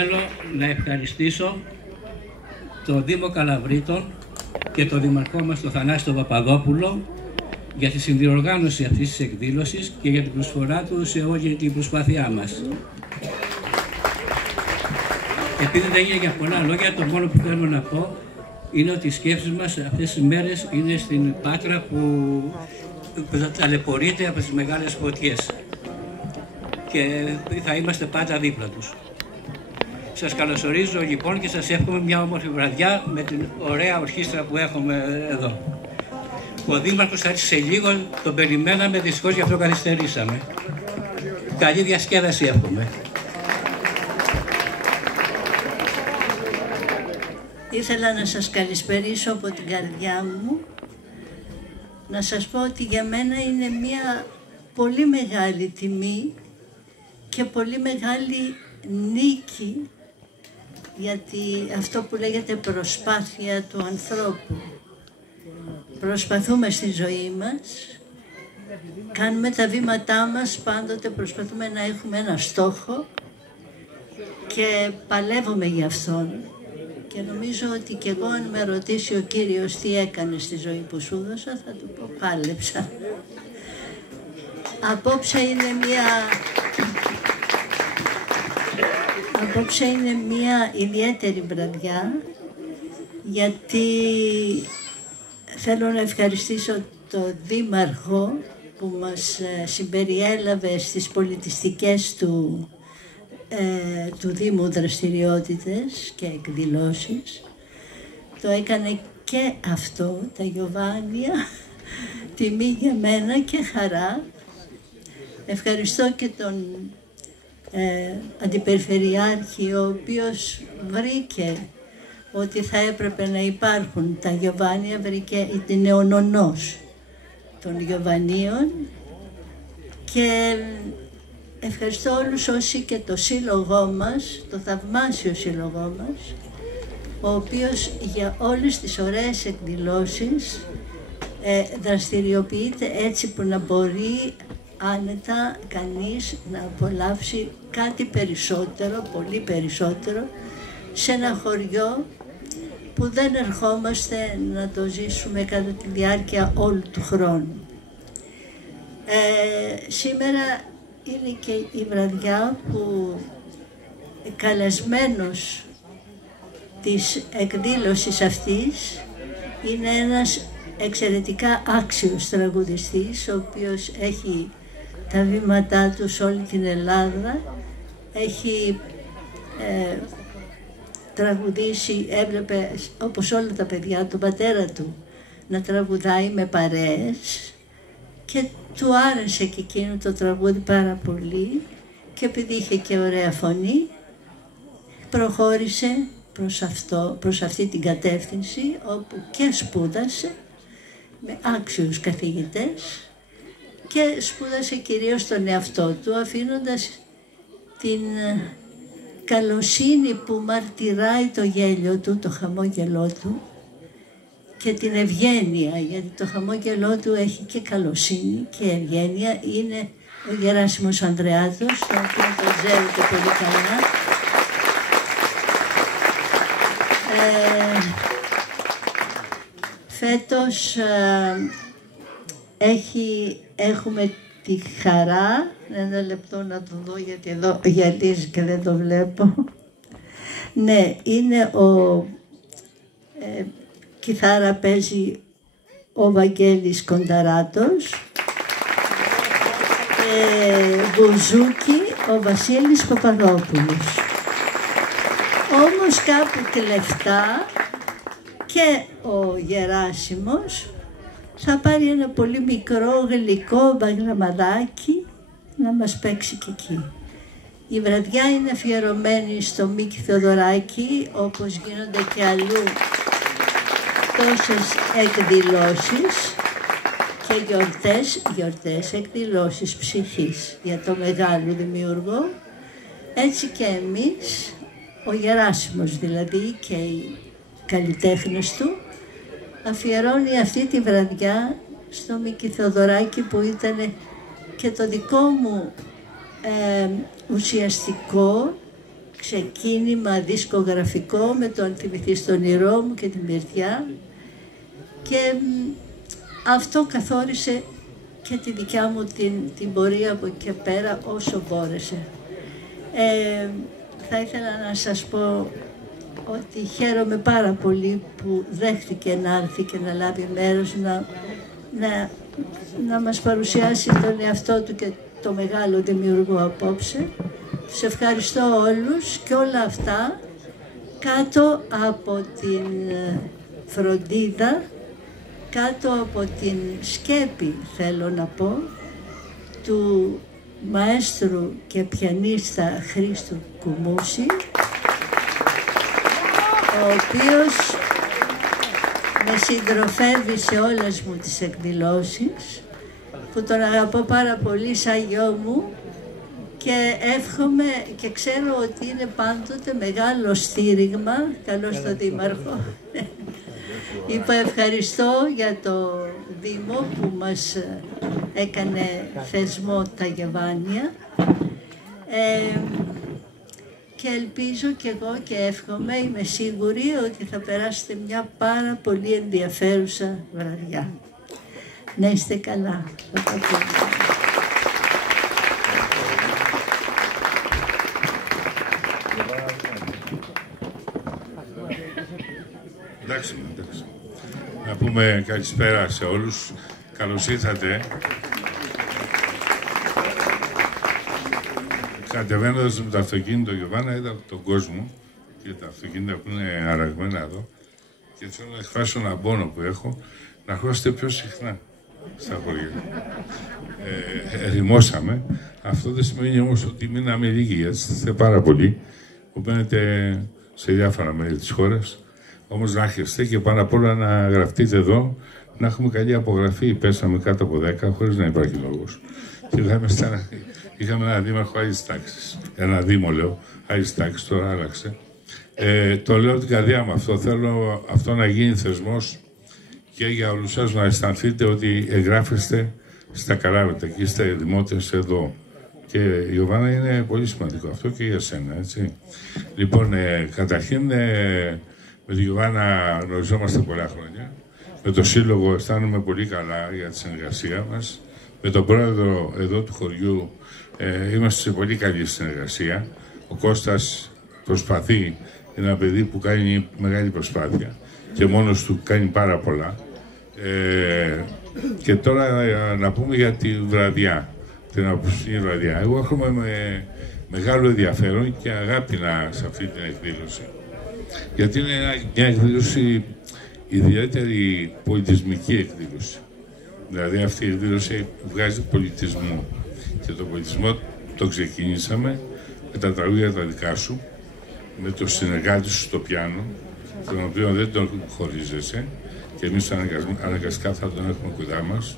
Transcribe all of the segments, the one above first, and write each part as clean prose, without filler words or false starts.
Θέλω να ευχαριστήσω τον Δήμο Καλαβρίτων και τον Δήμαρχό μας, τον Θανάση τον Παπαδόπουλο, για τη συνδιοργάνωση αυτής της εκδήλωσης και για την προσφορά του σε όλη την προσπάθειά μας. Επειδή δεν είναι για πολλά λόγια, το μόνο που θέλω να πω είναι ότι οι σκέψεις μας αυτές τις μέρες είναι στην Πάτρα που ταλαιπωρείται από τις μεγάλες φωτιές και θα είμαστε πάντα δίπλα τους. Σας καλωσορίζω λοιπόν και σας εύχομαι μια όμορφη βραδιά με την ωραία ορχήστρα που έχουμε εδώ. Ο Δήμαρχος θα έρθει σε λίγο, τον περιμέναμε, δυστυχώς γι' αυτό καθυστερήσαμε. Καλή διασκέδαση εύχομαι. Ήθελα να σας καλησπερίσω από την καρδιά μου, να σας πω ότι για μένα είναι μια πολύ μεγάλη τιμή και πολύ μεγάλη νίκη, γιατί αυτό που λέγεται προσπάθεια του ανθρώπου. Προσπαθούμε στη ζωή μας, κάνουμε τα βήματά μας, πάντοτε προσπαθούμε να έχουμε ένα στόχο και παλεύουμε για αυτόν. Και νομίζω ότι κι εγώ, αν με ρωτήσει ο Κύριος τι έκανε στη ζωή που σου δώσα, θα του πω πάλεψα. Απόψε είναι μια ιδιαίτερη βραδιά, γιατί θέλω να ευχαριστήσω τον Δήμαρχο που μας συμπεριέλαβε στις πολιτιστικές του Δήμου δραστηριότητες και εκδηλώσεις. Το έκανε και αυτό, τα Γιωβάνια, τιμή για μένα και χαρά. Ευχαριστώ και τον Αντιπεριφερειάρχη, ο οποίος βρήκε ότι θα έπρεπε να υπάρχουν τα Γιωβάνια, βρήκε την νεονονός των Γιωβανίων, και ευχαριστώ όλους όσοι και το σύλλογό μας, το θαυμάσιο σύλλογό μας, ο οποίος για όλες τις ωραίες εκδηλώσεις δραστηριοποιείται έτσι που να μπορεί άνετα κανείς να απολαύσει κάτι περισσότερο, πολύ περισσότερο, σε ένα χωριό που δεν ερχόμαστε να το ζήσουμε κατά τη διάρκεια όλου του χρόνου. Σήμερα είναι και η βραδιά που καλεσμένος της εκδήλωσης αυτής είναι ένας εξαιρετικά άξιος τραγουδιστής, ο οποίος έχει τα βήματά του σε όλη την Ελλάδα, έχει τραγουδήσει, έβλεπε όπως όλα τα παιδιά, τον πατέρα του να τραγουδάει με παρέες και του άρεσε και εκείνο το τραγούδι πάρα πολύ, και επειδή είχε και ωραία φωνή προχώρησε προς αυτή την κατεύθυνση, όπου και σπούδασε με άξιους καθηγητές και σπούδασε κυρίως τον εαυτό του, αφήνοντας την καλοσύνη που μαρτυράει το γέλιο του, το χαμόγελό του, και την ευγένεια, γιατί το χαμόγελό του έχει και καλοσύνη και ευγένεια. Είναι ο Γεράσιμος Ανδρεάδος, τον οποίο τον ξέρετε πολύ καλά. Φέτος έχουμε τη χαρά, ένα λεπτό να το δω γιατί εδώ γυαλίζει και δεν το βλέπω. Ναι, είναι κιθάρα παίζει ο Βαγγέλης Κονταράτος, μπουζούκι ο Βασίλης Παπαδόπουλος. Όμως κάπου κλεφτά και ο Γεράσιμος θα πάρει ένα πολύ μικρό γλυκό μπαγλαμαδάκι να μας παίξει και εκεί. Η βραδιά είναι αφιερωμένη στο Μίκη Θεοδωράκη, όπως γίνονται και αλλού τόσες εκδηλώσεις και γιορτές, εκδηλώσεις ψυχής για το μεγάλο δημιουργό. Έτσι και εμείς, ο Γεράσιμος δηλαδή και οι καλλιτέχνες του, αφιερώνει αυτή τη βραδιά στο Μίκη Θεοδωράκη, που ήταν και το δικό μου ουσιαστικό ξεκίνημα δισκογραφικό με το «Αν θυμηθείς τον όνειρό μου» και τη Μυρτιά, και αυτό καθόρισε και τη δικιά μου την πορεία από εκεί και πέρα όσο μπόρεσε. Θα ήθελα να σας πω ότι χαίρομαι πάρα πολύ που δέχτηκε να έρθει και να λάβει μέρος να μας παρουσιάσει τον εαυτό του και το μεγάλο δημιουργό απόψε. Τους ευχαριστώ όλους, και όλα αυτά κάτω από την φροντίδα, κάτω από την σκέπη, θέλω να πω, του μαέστρου και πιανίστα Χρήστου Κουμούση, ο οποίος με συντροφεύει σε όλες μου τις εκδηλώσεις, που τον αγαπώ πάρα πολύ σαν γιο μου, και εύχομαι και ξέρω ότι είναι πάντοτε μεγάλο στήριγμα. Καλώς το Δήμαρχο. Είπα ευχαριστώ για το Δήμο που μας έκανε θεσμό τα Γεβάνια, και ελπίζω και εγώ και εύχομαι, είμαι σίγουρη ότι θα περάσετε μια πάρα πολύ ενδιαφέρουσα βραδιά. Να είστε καλά. Εντάξει. Να πούμε καλησπέρα σε όλους. Καλώς ήρθατε. Κατεβαίνοντας με το αυτοκίνητο, Γιωβάνα, είδα τον κόσμο και τα αυτοκίνητα που είναι αραγμένα εδώ, και θέλω να εκφράσω έναν πόνο που έχω, να χώσετε πιο συχνά στα χωριά. Ερημώσαμε. Αυτό δεν σημαίνει όμως ότι μείναμε λίγοι, γιατί είστε πάρα πολλοί που μπαίνετε σε διάφορα μέρη της χώρας. Όμως να έρχεστε και πάνω απ' όλα να γραφτείτε εδώ, να έχουμε καλή απογραφή. Πέσαμε κάτω από 10 χωρίς να υπάρχει λόγος. Και είχαμε ένα δήμαρχο άλλης τάξης. Ένα δήμο, λέω, άλλης τάξης, τώρα άλλαξε. Το λέω την καρδιά μου αυτό. Θέλω αυτό να γίνει θεσμός και για όλους σας, να αισθανθείτε ότι εγγράφεστε στα καράβια και είστε δημότες εδώ. Και η Ιωβάνα είναι πολύ σημαντικό αυτό και για σένα, έτσι. Λοιπόν, καταρχήν, με τη Ιωβάνα γνωριζόμαστε πολλά χρόνια. Με το Σύλλογο αισθάνομαι πολύ καλά για τη συνεργασία μας. Με τον πρόεδρο εδώ του χωριού είμαστε σε πολύ καλή συνεργασία. Ο Κώστας προσπαθεί, είναι ένα παιδί που κάνει μεγάλη προσπάθεια και μόνος του κάνει πάρα πολλά. Και τώρα να πούμε για τη βραδιά, την απόψινή βραδιά. Εγώ έρχομαι με μεγάλο ενδιαφέρον και αγάπη σε αυτή την εκδήλωση. Γιατί είναι μια εκδήλωση, ιδιαίτερη πολιτισμική εκδήλωση. Δηλαδή αυτή η εκδήλωση βγάζει πολιτισμό. Και τον πολιτισμό το ξεκινήσαμε με τα τραγούδια τα δικά σου, με το συνεργάτη σου στο πιάνο, τον οποίο δεν τον χωρίζεσαι, και εμείς αναγκαστικά θα τον έχουμε κοντά μας.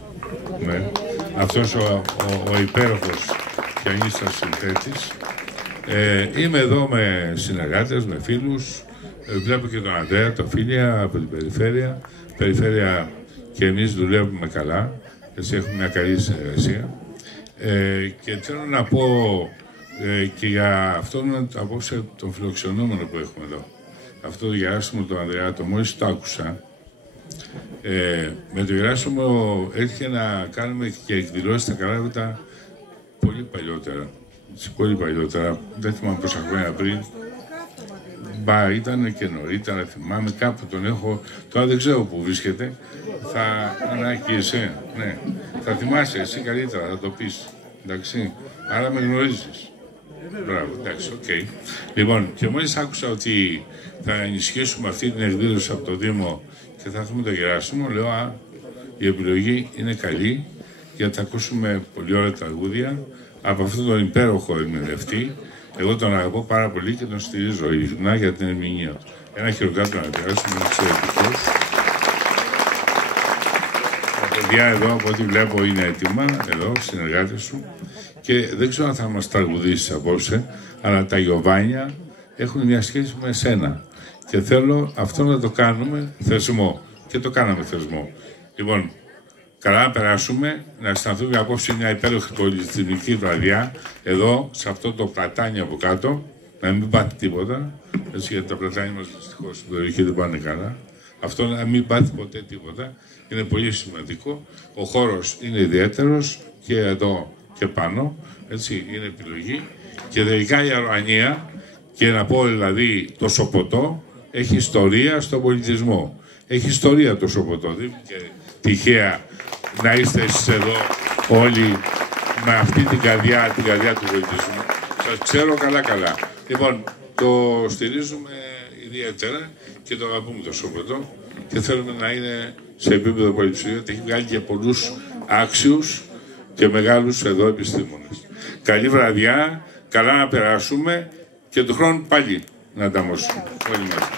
Ναι. Αυτός ο υπέροχος πιανίστας συνθέτης. Είμαι εδώ με συνεργάτες, με φίλους. Βλέπω και τον Ανδρέα, το Φίλια από την περιφέρεια. Περιφέρεια και εμείς δουλεύουμε καλά, έτσι έχουμε μια καλή συνεργασία. Και θέλω να πω και για αυτόν απόψε τον φιλοξενούμενο που έχουμε εδώ. Αυτό το Γεράσιμο, τον Ανδρέα, το μόλις το άκουσα. Με το Γεράσιμο έτυχε να κάνουμε και εκδηλώσεις στα καράβια πολύ παλιότερα. Πολύ παλιότερα, δεν θυμάμαι πόσα χρόνια πριν. Μπα, ήταν και νωρίτερα, θυμάμαι, κάπου τον έχω, τώρα δεν ξέρω που βρίσκεται. Θα ανάγκη εσύ, ναι. Θα θυμάσαι εσύ καλύτερα, θα το πεις, εντάξει. Άρα με γνωρίζεις. Μπράβο, εντάξει, οκ. Λοιπόν, και μόλις άκουσα ότι θα ενισχύσουμε αυτή την εκδήλωση από το Δήμο και θα έχουμε το Γεράσιμο, λέω, η επιλογή είναι καλή, γιατί θα ακούσουμε πολύ ωραία τραγούδια από αυτόν τον υπέροχο ερμηνευτή. Εγώ τον αγαπώ πάρα πολύ και τον στηρίζω ειλικρινά για την ερμηνεία του. Ένα χειροκράτημα να περάσουμε, είναι εξαιρετικός. Τα παιδιά εδώ, από ό,τι βλέπω, είναι έτοιμα, εδώ, συνεργάτες σου. Και δεν ξέρω αν θα μας τραγουδήσεις απόψε, αλλά τα Γιωβάνια έχουν μια σχέση με εσένα. Και θέλω αυτό να το κάνουμε θεσμό. Και το κάναμε θεσμό. Λοιπόν, καλά να περάσουμε, να αισθανθούμε απόψε μια υπέροχη πολιτισμική βραδιά, εδώ, σε αυτό το πλατάνι από κάτω, να μην πάθει τίποτα, έτσι, γιατί τα πλατάνια μας δυστυχώς στην περιοχή δεν πάνε καλά. Αυτό να μην πάθει ποτέ τίποτα είναι πολύ σημαντικό. Ο χώρος είναι ιδιαίτερος και εδώ και πάνω, έτσι, είναι επιλογή. Και τελικά η Αρωανία, και να πω δηλαδή το Σοποτό, έχει ιστορία στον πολιτισμό. Έχει ιστορία το Σοποτό, δεν είναι και τυχαία να είστε εσείς εδώ όλοι με αυτή την καρδιά του πολιτισμού. Σας ξέρω καλά. Λοιπόν, το στηρίζουμε ιδιαίτερα και το αγαπούμε το Σοποτό και θέλουμε να είναι σε επίπεδο πολιτισμού, γιατί έχει βγάλει και πολλούς άξιους και μεγάλους εδώ επιστήμονες. Καλή βραδιά, καλά να περάσουμε και του χρόνου πάλι να ανταμώσουμε όλοι μαζί.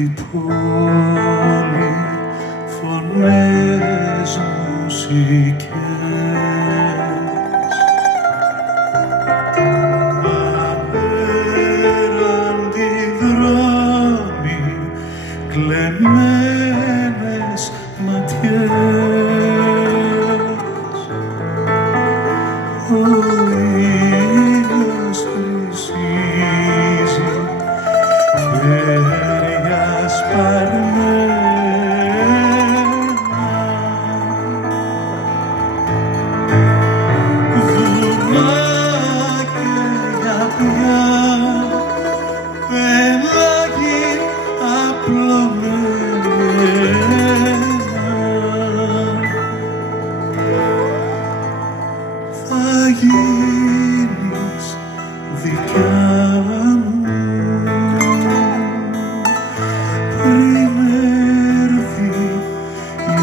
η πόλη φωνές μουσικές. Απέραντι δρόμοι, κλεμμένες ματιές. Ο ήλιος χρυσίζει, χέρια σπαρμένα. Βουνά και γιαπιά, πελάγι απλωμένα. Θα γίνεις δικιά μου πριν έρθει η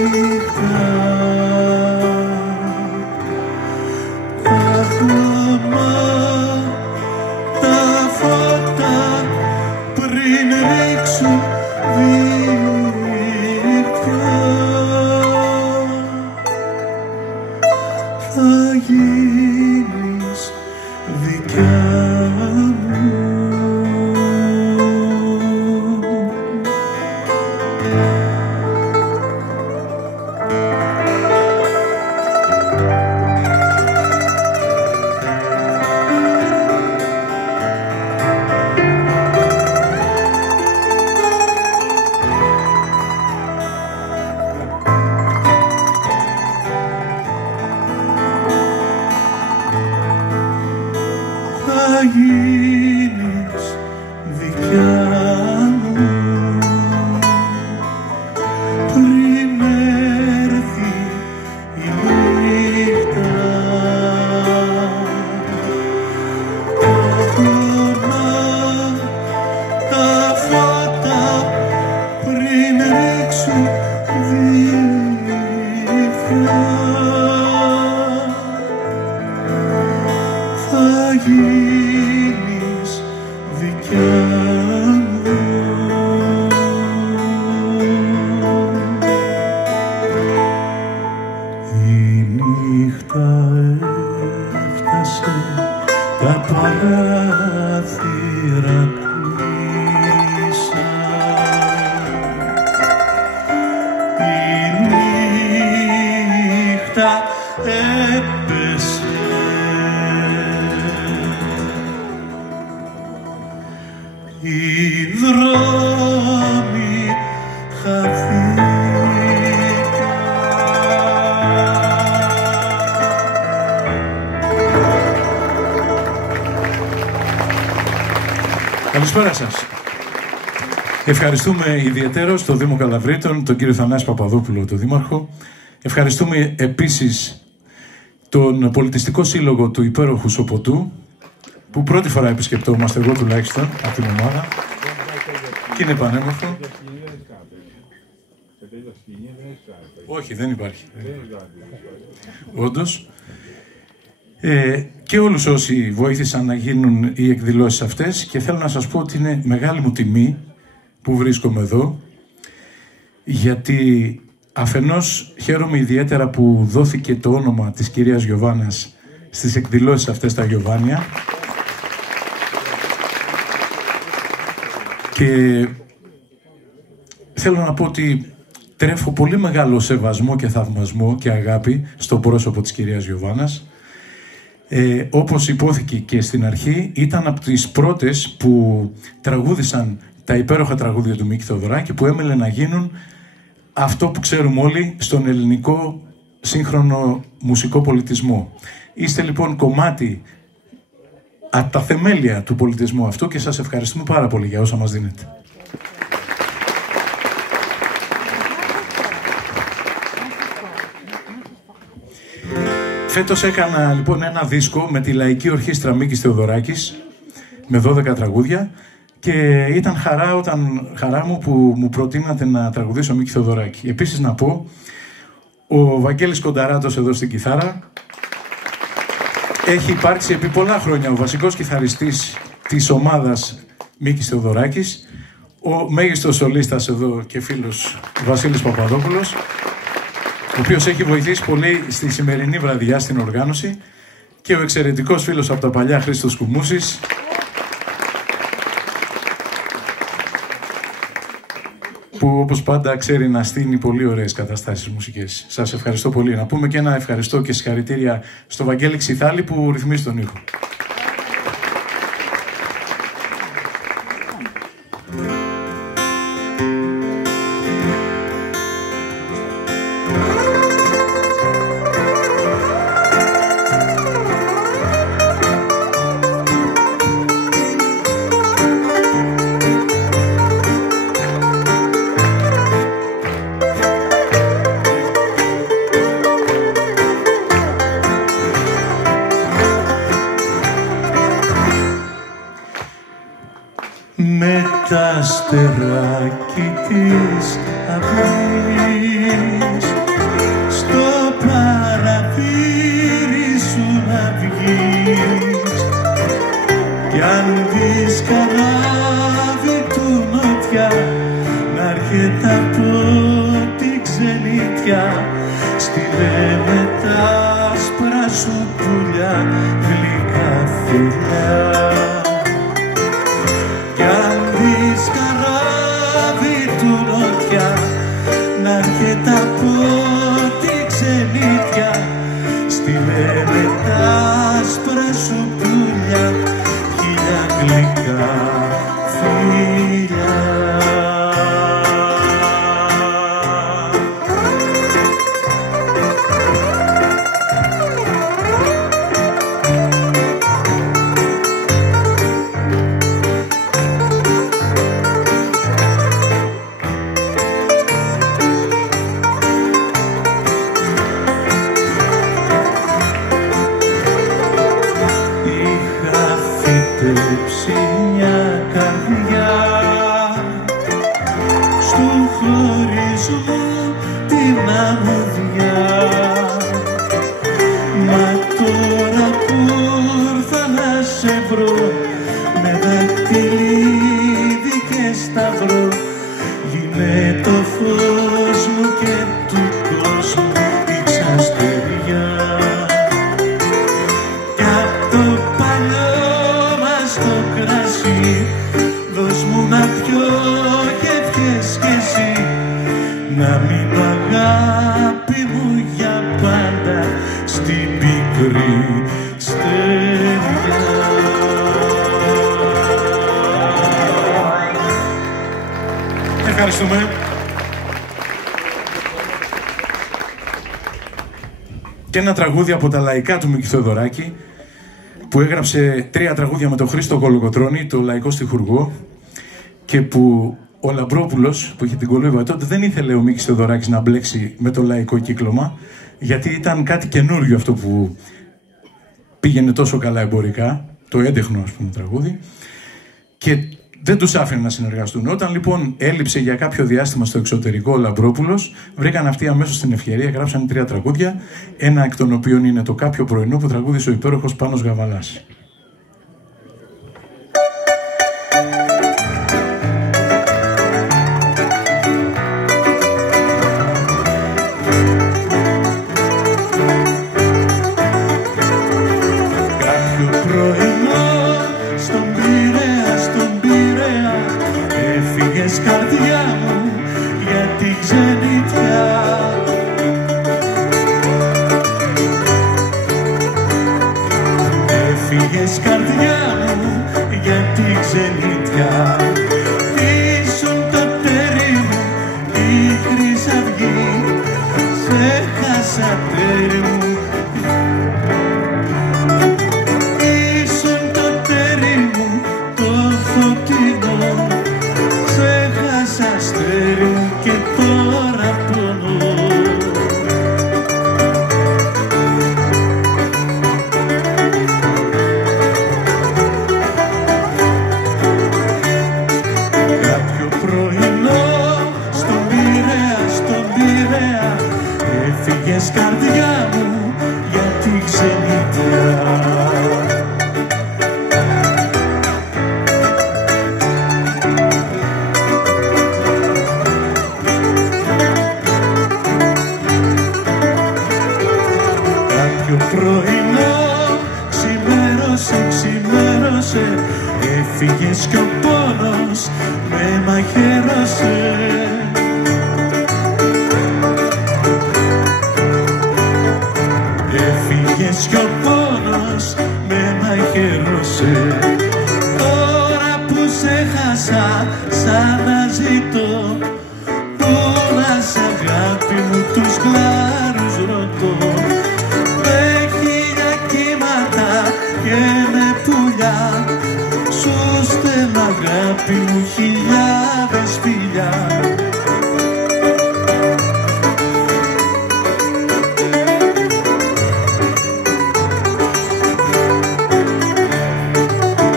νύχτα. Τα χρώμα, τα φώτα πριν ρίξουν δίχτυα. Θα γίνεις δικιά μου. Θα γίνεις δικιά μου πριν έρθει η νύχτα. Τα χρώμα, τα φώτα πριν ρίξουν δίχτυα. Θα γίνεις δικιά μου. Η νύχτα έφτασε, τα παράθυρα κλείσαν. Η νύχτα έπεσε, οι δρόμοι χαθήκαν. Καλησπέρα σας. Ευχαριστούμε ιδιαιτέρως τον Δήμο Καλαβρίτων, τον κύριο Θανάση Παπαδόπουλο, τον Δήμαρχο. Ευχαριστούμε επίσης τον Πολιτιστικό Σύλλογο του Υπέροχου Σοποτού, που πρώτη φορά επισκεπτόμαστε, εγώ τουλάχιστον, από την ομάδα. Και είναι πανέμορφο. Όχι, δεν υπάρχει. Όντως. Και όλους όσοι βοήθησαν να γίνουν οι εκδηλώσεις αυτές, και θέλω να σας πω ότι είναι μεγάλη μου τιμή που βρίσκομαι εδώ, γιατί αφενός χαίρομαι ιδιαίτερα που δόθηκε το όνομα της κυρίας Γιωβάνας στις εκδηλώσεις αυτές στα Γιωβάνια, και θέλω να πω ότι τρέφω πολύ μεγάλο σεβασμό και θαυμασμό και αγάπη στο πρόσωπο της κυρίας Γιωβάνας. Όπως υπόθηκε και στην αρχή, ήταν από τις πρώτες που τραγούδησαν τα υπέροχα τραγούδια του Μίκη Θεοδωράκη, που έμελε να γίνουν αυτό που ξέρουμε όλοι στον ελληνικό σύγχρονο μουσικό πολιτισμό. Είστε λοιπόν κομμάτι από τα θεμέλια του πολιτισμού αυτού και σας ευχαριστούμε πάρα πολύ για όσα μας δίνετε. Φέτος έκανα λοιπόν ένα δίσκο με τη Λαϊκή Ορχήστρα Μίκης Θεοδωράκης με 12 τραγούδια, και ήταν χαρά μου που μου προτείνατε να τραγουδήσω Μίκη Θεοδωράκη. Επίσης να πω, ο Βαγγέλης Κονταράτος εδώ στην κιθάρα έχει υπάρξει επί πολλά χρόνια ο βασικός κιθαριστής της ομάδας Μίκης Θεοδωράκης. ο μέγιστος σολίστας εδώ και φίλος Βασίλης Παπαδόπουλος, ο οποίος έχει βοηθήσει πολύ στη σημερινή βραδιά στην οργάνωση, και ο εξαιρετικός φίλος από τα παλιά Χρήστος Κουμούσης, που όπως πάντα ξέρει να στείνει πολύ ωραίες καταστάσεις μουσικές. Σας ευχαριστώ πολύ. Να πούμε και ένα ευχαριστώ και συγχαρητήρια στο Βαγγέλη Ξιθάλη που ρυθμίζει τον ήχο. με τα αστεράκι της αυγής στο παραθύρι σου να βγεις, κι αν δεις καράβι του νότια να έρχεται από τη ξενιτιά, στείλε με τα άσπρα σου πουλιά γλυκά φιλιά. Κι αν δεις καράβι του νότια να έρχεται από τη ξενιτιά, στείλε με τα άσπρα σου πουλιά χίλια γλυκά φιλιά. Μια καρδιά στου χωρισμού την αμμουδιά, μα τώρα που ήρθα να σε βρω με δακτυλίδι και σταυρό, γίνε το φως μου και του κόσμου η ξαστεριά. Δώσ' μου να πιω και πιες κι εσύ, να μείνω αγάπη μου για πάντα στην πικρή στεριά. Ευχαριστούμε. Και ένα τραγούδι από τα λαϊκά του Μίκη Θεοδωράκη, που έγραψε 3 τραγούδια με τον Χρήστο Κολοκοτρώνη, το λαϊκό στιχουργό, και που ο Λαμπρόπουλος, που είχε την κολύβα τότε, δεν ήθελε ο Μίκης Θεοδωράκης να μπλέξει με το λαϊκό κύκλωμα, γιατί ήταν κάτι καινούριο αυτό που πήγαινε τόσο καλά εμπορικά, το έντεχνο ας πούμε τραγούδι, και δεν τους άφηνε να συνεργαστούν. Όταν λοιπόν έλειψε για κάποιο διάστημα στο εξωτερικό ο Λαμπρόπουλος, βρήκαν αυτοί αμέσως την ευκαιρία, γράψαν 3 τραγούδια, ένα εκ των οποίων είναι το Κάποιο πρωινό που τραγούδισε ο υπέροχος Πάνος Γαβαλάς. Καρδιά μου για τη ξενιτιά, έφυγες καρδιά μου για τη ξενιτιά, ήσουν το τέρι μου η χρυσαυγή, σε χάσα τέρι μου. Ήσουν το τέρι μου το φωτεινό, αστέρι και τώρα πονώ. Κάποιο πρωινό ξημέρωσε, έφυγες κι ο πόνος με μαχαίρωσε. Έφυγες κι ο πόνος με μαχαίρωσε. Τώρα που σε χάσα σαν να ζητώ, πού να σ' αγάπη μου τους κλάρους ρωτώ. Με χίλια κύματα και με πουλιά σου στέλνω αγάπη μου χιλιάδες φιλιά.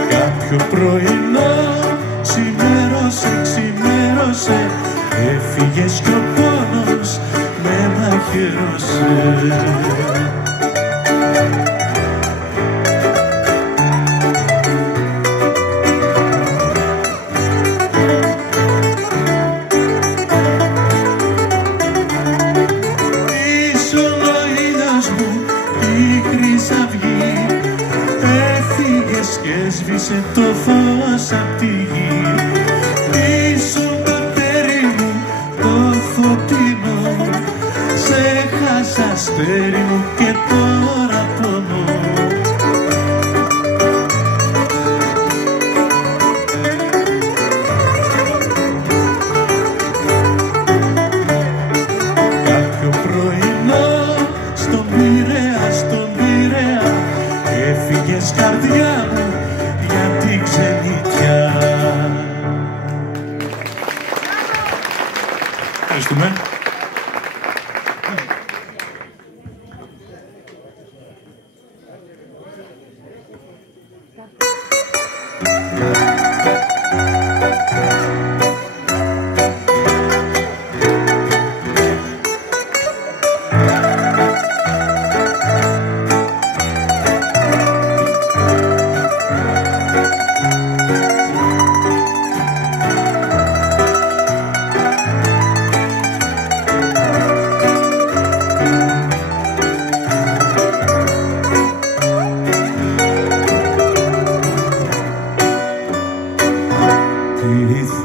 Κάποιο πρωινό ξημέρωσε, έφυγες κι ο πόνος με μαχαίρωσε. Ήσουν ο ήλιος μου, η χρυσαυγή, έφυγες και έσβησε το φως απ' τη γη. Ήσουν το τέρι μου το φωτεινό, σε χάσα αστέρι μου και τώρα πονώ. Κάποιο πρωινό στον Πειραιά, έφυγες καρδιά μου για την ξενιτιά. Ευχαριστούμε.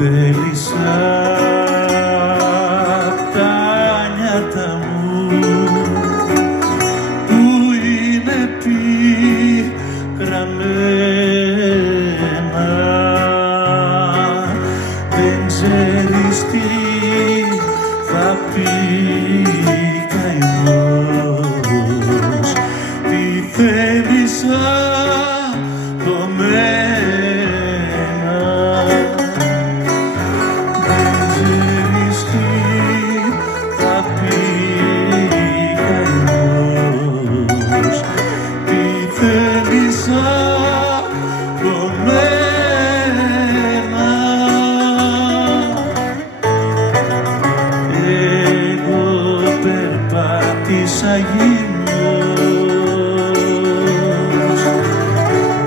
Θέλησα τα νιάτα μου που είναι πικραμένα, δεν ξέρεις τι θα πει καημός. Τι θέλησα το αγίνος,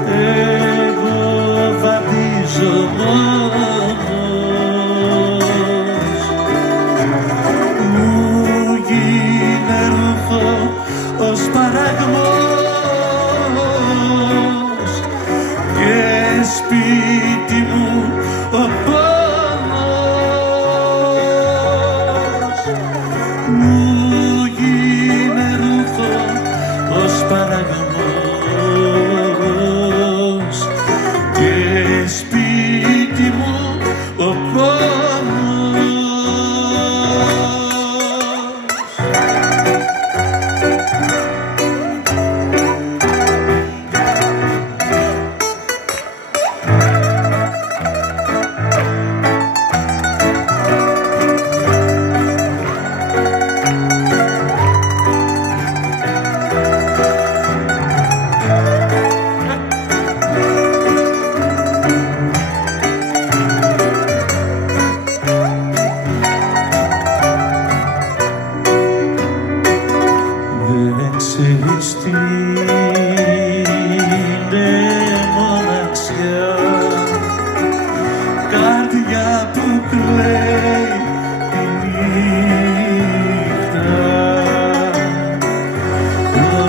εγώ βαδίζω μόνος. Μου γίνε ρούχο ο σπαραγμός και σπίτι μου ο πόνος. Μου γίνε ρούχο ο σπαραγμός και σπίτι μου ο πόνος.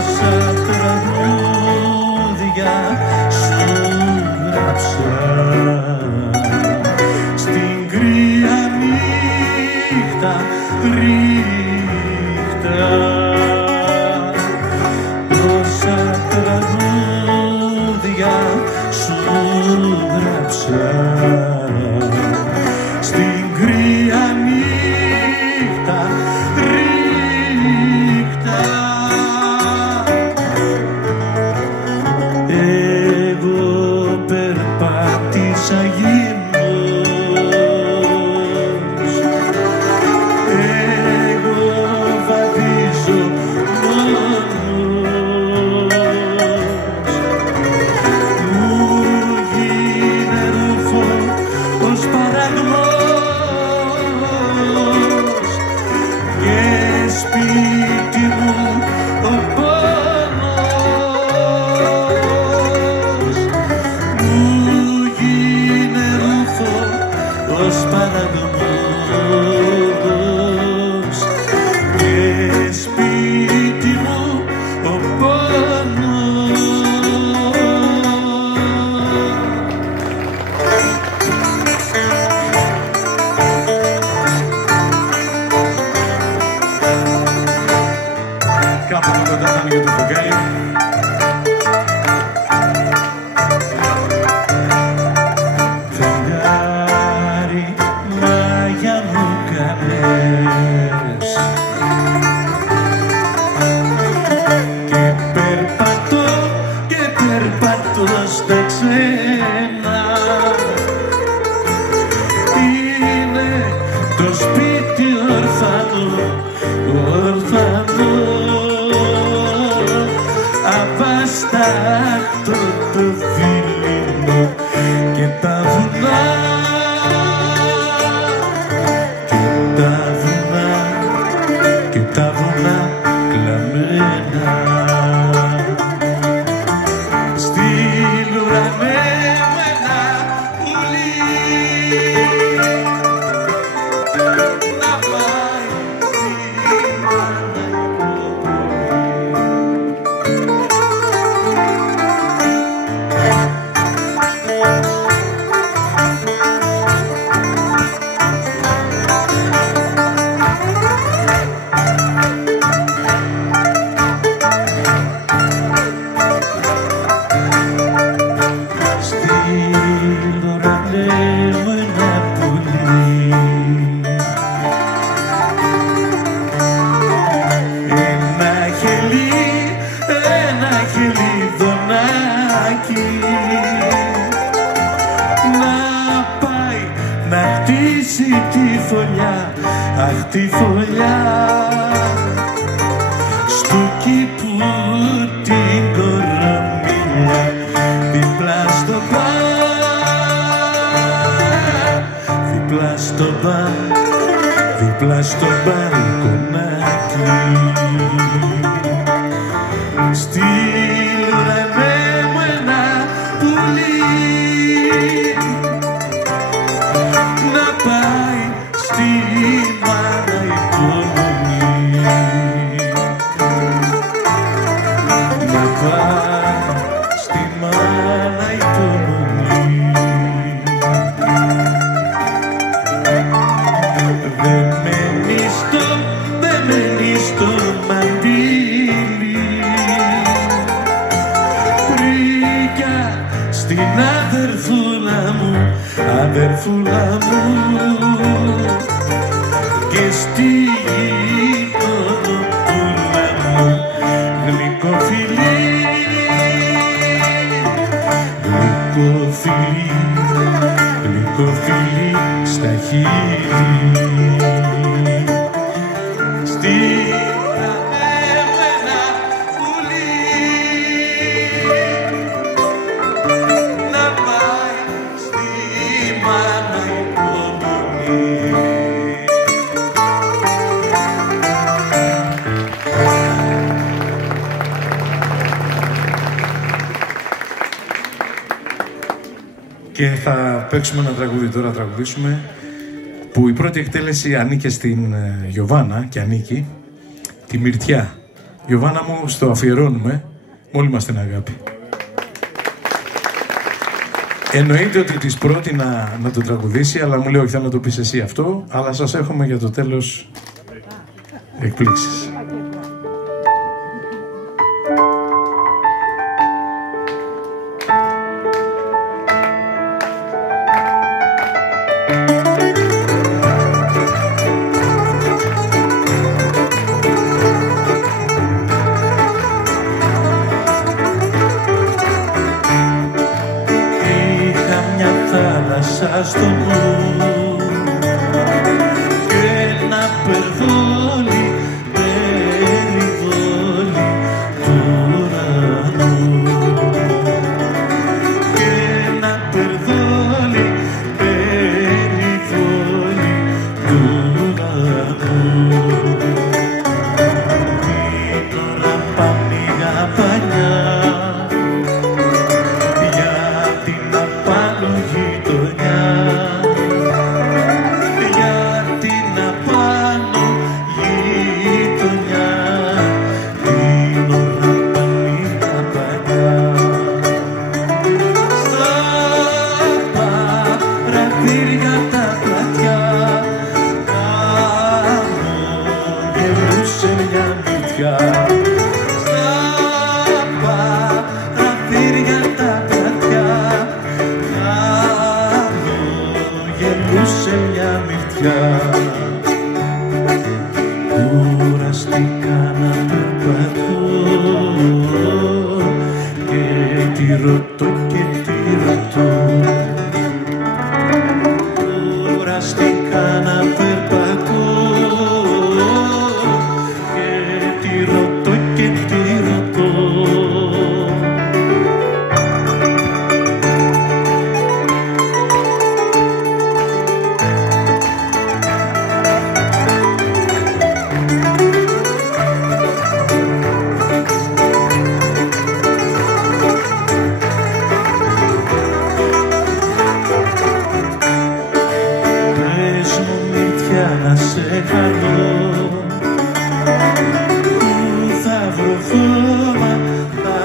τόσα τραγούδια σου γράψα στην κρύα νύχτα ρίχτα. Τόσα τραγούδια σου γράψα στην κρύα νύχτα ρίχτα. Εγώ περπάτησα γυμνός, εγώ βαδίζω μόνος, μου γίνε ρούφο ο σπαραγμός και σπίτι μου ο πόνος, μου γίνε ρούφο ο σπαραγμός και σπίτι μου ο πόνος. Κάποτε κοντά ήταν για το φεγγάρι. Φεγγάρι, μάγια μου κάνες και περπατώ στα ξένα. Είναι το σπίτι ορφανό, ορφανό, αβάσταχτο το δειλινό και τα βουνά, και τα βουνά κλαμμένα. Στην ουρανέ μου ένα πουλί να πάει στην αχ τη φωλιά στου κήπου την κορομιλιά δίπλα στο δίπλα στο μπαλκονάκι. Στείλε μου ένα πουλί να πάει στη μάνα υπομονή, να πάει στη μάνα υπομονή. Δεν μένει στο μαντίλι, πρίκια στην αδερφούλα μου και στην κονοπούλα μου γλυκοφιλί, γλυκοφιλί στα χείλη. Και θα παίξουμε ένα τραγούδι τώρα, τραγουδήσουμε, που η πρώτη εκτέλεση ανήκε στην Γιωβάνα και ανήκει, τη Μυρτιά. Γιωβάνα μου, στο αφιερώνουμε, όλοι μας την αγάπη. Εννοείται ότι της πρότεινα να το τραγουδήσει, αλλά μου λέει όχι, θα να το πεις εσύ αυτό, αλλά σας έχουμε για το τέλος εκπλήξεις. Στο νου και ένα περδόλι περιδόλι του ουρανού και ένα περδόλι περιδόλι του ουρανού την ώρα παμίγα πανιά για την απάνω γειτονιά. Κουραστικά να περπατώ και τι ρωτώ και τι ρωτώ. Κουραστικά να περπατώ και τι ρωτώ και τι ρωτώ. Να σε χαρώ, που θα βρω χώμα, θα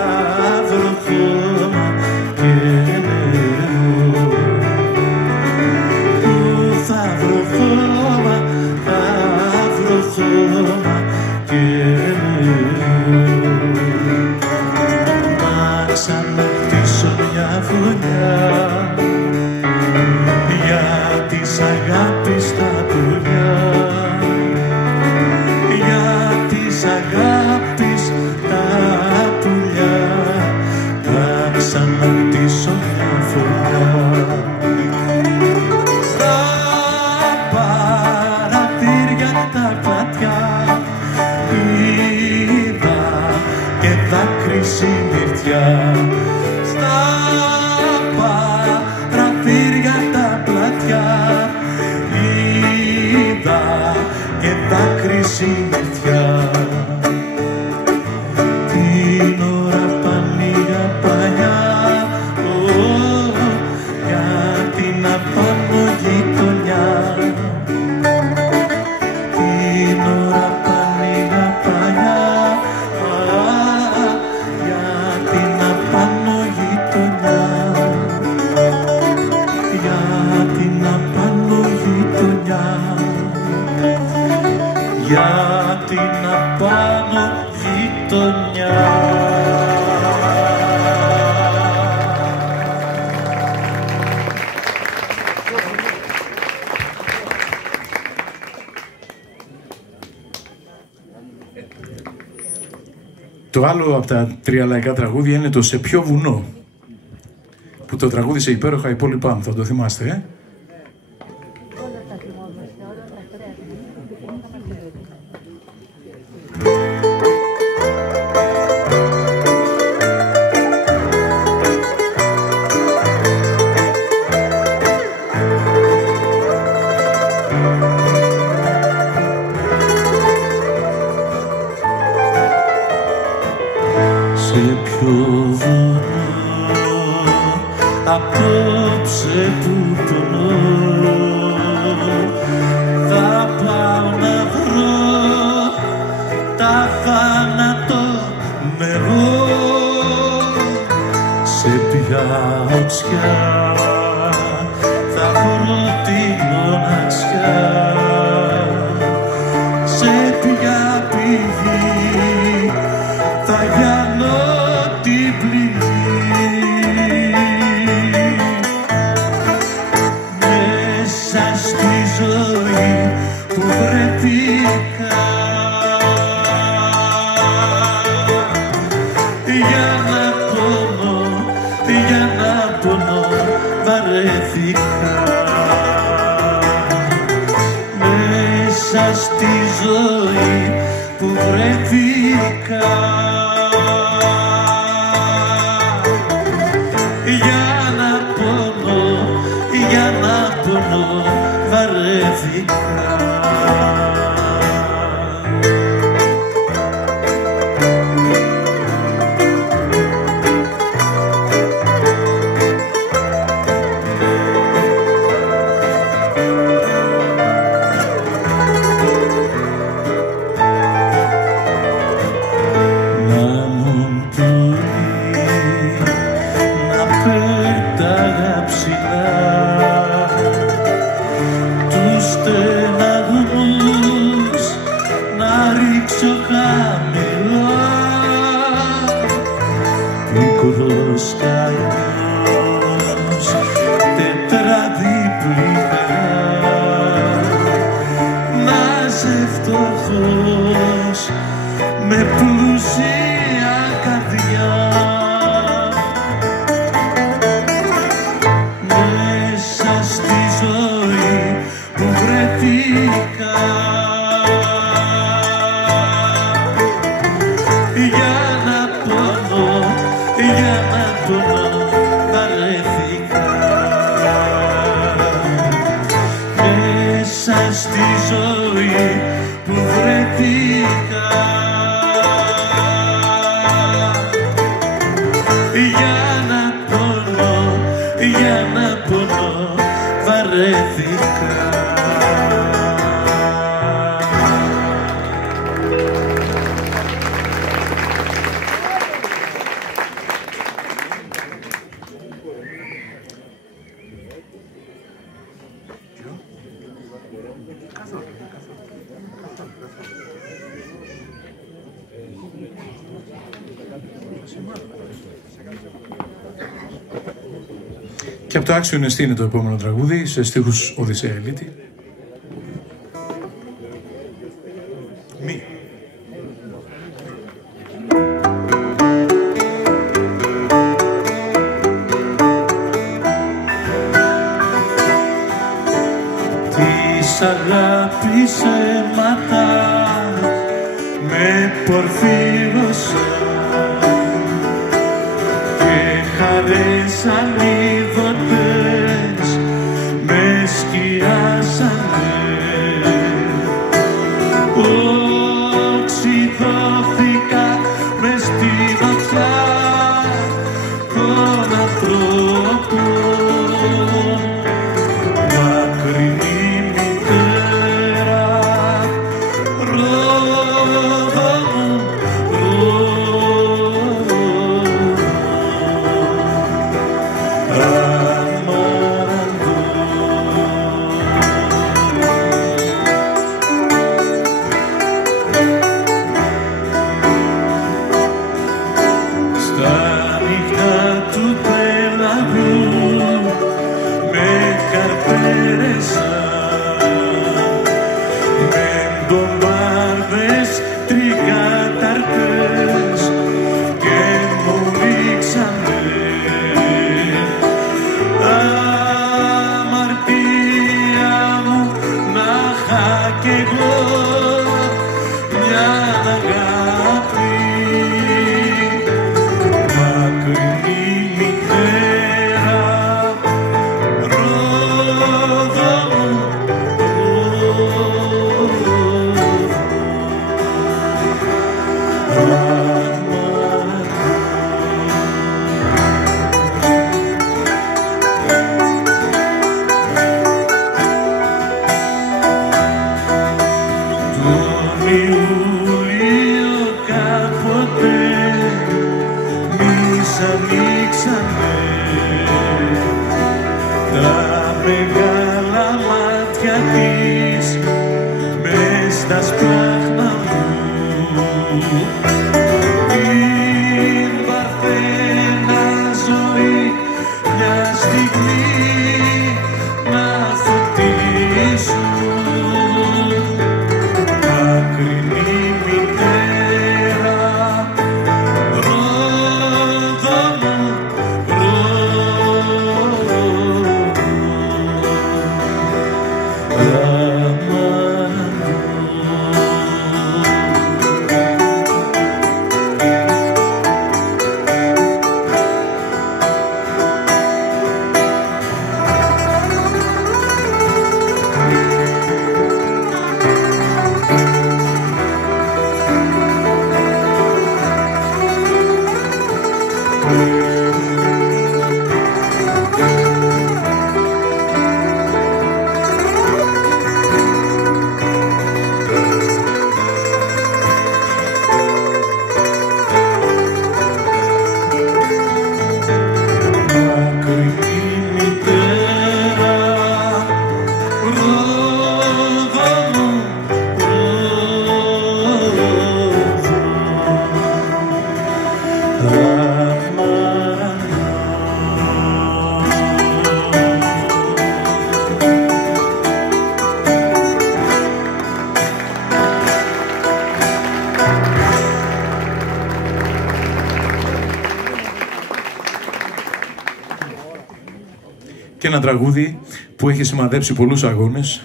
βρω χώμα και νερό. Που θα βρω χώμα, θα βρω χώμα και νερό. Να ξαναχτίσω μια φωλιά για της αγάπης τα πουλιά, για της αγάπης τα πουλιά, θα ξαναχτίσω μια φωλιά. Στα παραθύρια τα πλατιά είδα και δάκρυση μυρτιά. Στα παραθύρια τα πλατιά είδα και δάκρυση μυρτιά. Την ώρα πανίγα παλιά για την απάνω γειτονιά. Την ώρα πανίγα παλιά για την απάνω γειτονιά. Για την απάνω γειτονιά. Για την απάνω γειτονιά. Το άλλο από τα 3 λαϊκά τραγούδια είναι το «Σε ποιο βουνό», που το τραγούδισε υπέροχα η Πόλη Πάμ, θα το θυμάστε, Σε ποιο βουνό απόψε που πονώ θα πάω να βρω τα θάνατο οψιά θα βρω τη μοναξιά σε ποια πηγή θα γιάνω την πληγή μέσα στη ζωή που βρεθήκα για να πονώ βαρέθηκα μέσα στη ζωή που βρεθήκα για να πονώ βαρέθηκα. Τους στεναγμούς να ρίξω χαμηλά μικρός καημός τετραδιπλή να σε φτωχός με πλούσια καρδιά μέσα στη ζωή που βρεθήκα για να πονώ βαρέθηκα μέσα στη ζωή που βρεθήκα για να πονώ βαρέθηκα. Και από το Άξιο Νεστή είναι το επόμενο τραγούδι, σε στίχους Οδυσσέα Ελίτη. Μη. Της αγάπης αίματα με πορφύρωσαν και χαρές αλίδωτες με σκιάσανε. Οξυδώθηκα μες στη βαθιά των ανθρώπων μακρινή μητέρα ρόδο μου, στα νυχτά του πέλαγου με καρπέρεσαν με ντομάρδες τρικαταρτές και μου ρίξανε αμαρτία μου να είχα κι εγώ μια αγάπη μακρινή μητέρα ρόδο μου, τον Ιούλιο κάποτε μη σ' ανοίξανε Και ένα τραγούδι που έχει σημαδέψει πολλούς αγώνες.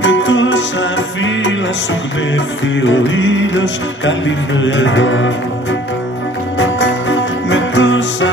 Με τόσα φύλλα σου γνέφει ο ήλιος καλημέρα. Με τόσα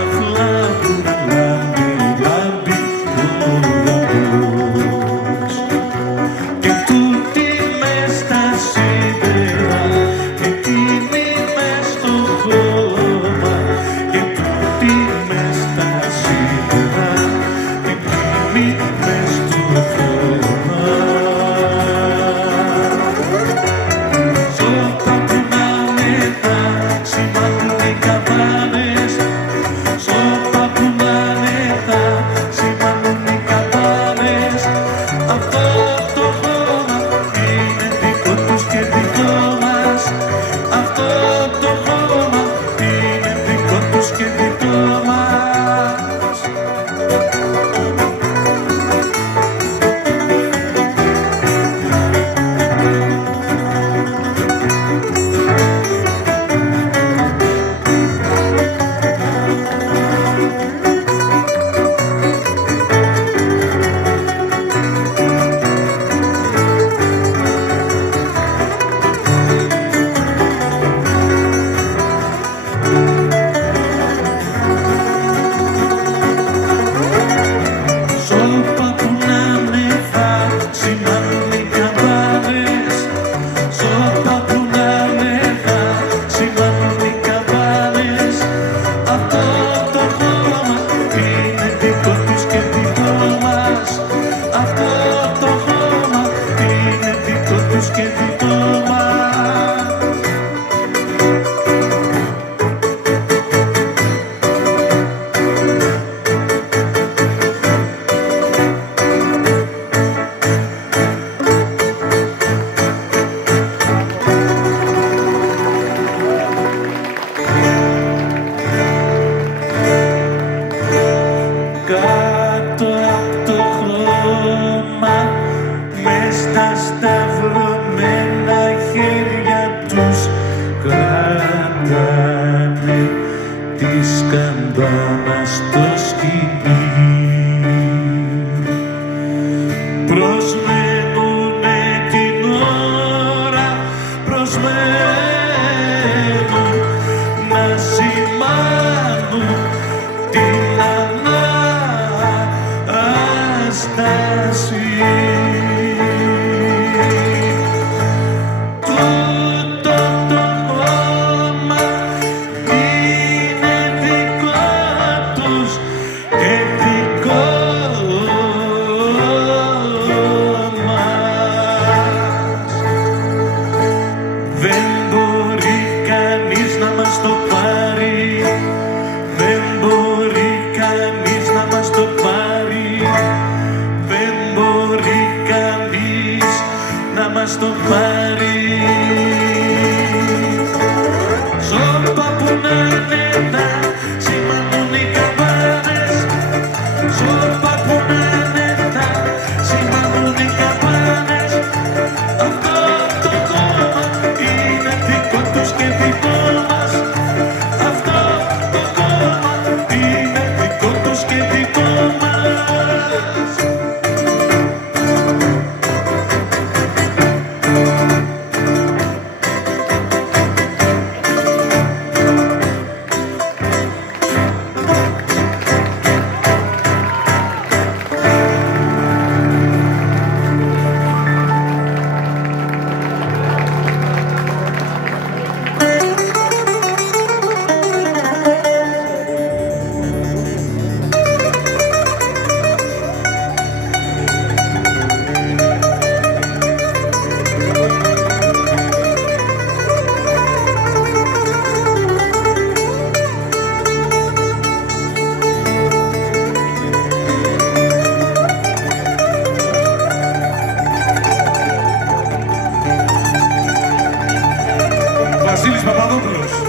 Αλεξάνδρος.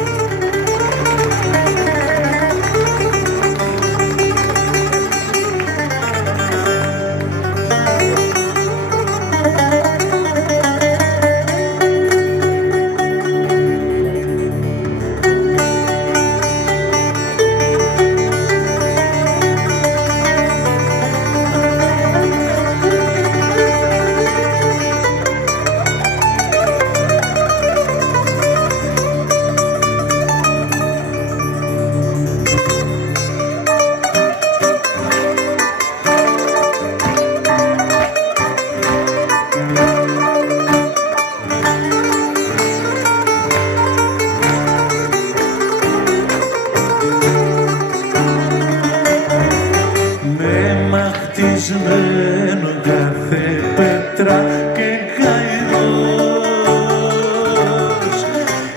χτισμένο κάθε πέτρα και καημός,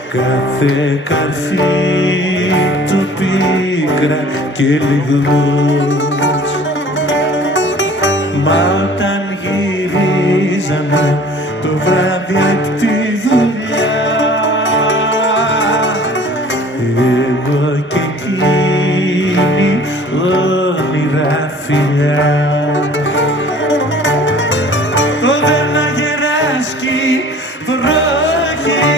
κάθε καρφί του πίκρα και λιγμός. Μα όταν γυρίζαμε το βράδυ απ' τη δουλειά, εγώ και εκείνη όνειρα φιλιά. Το δέρνα γεράσκει βροχή,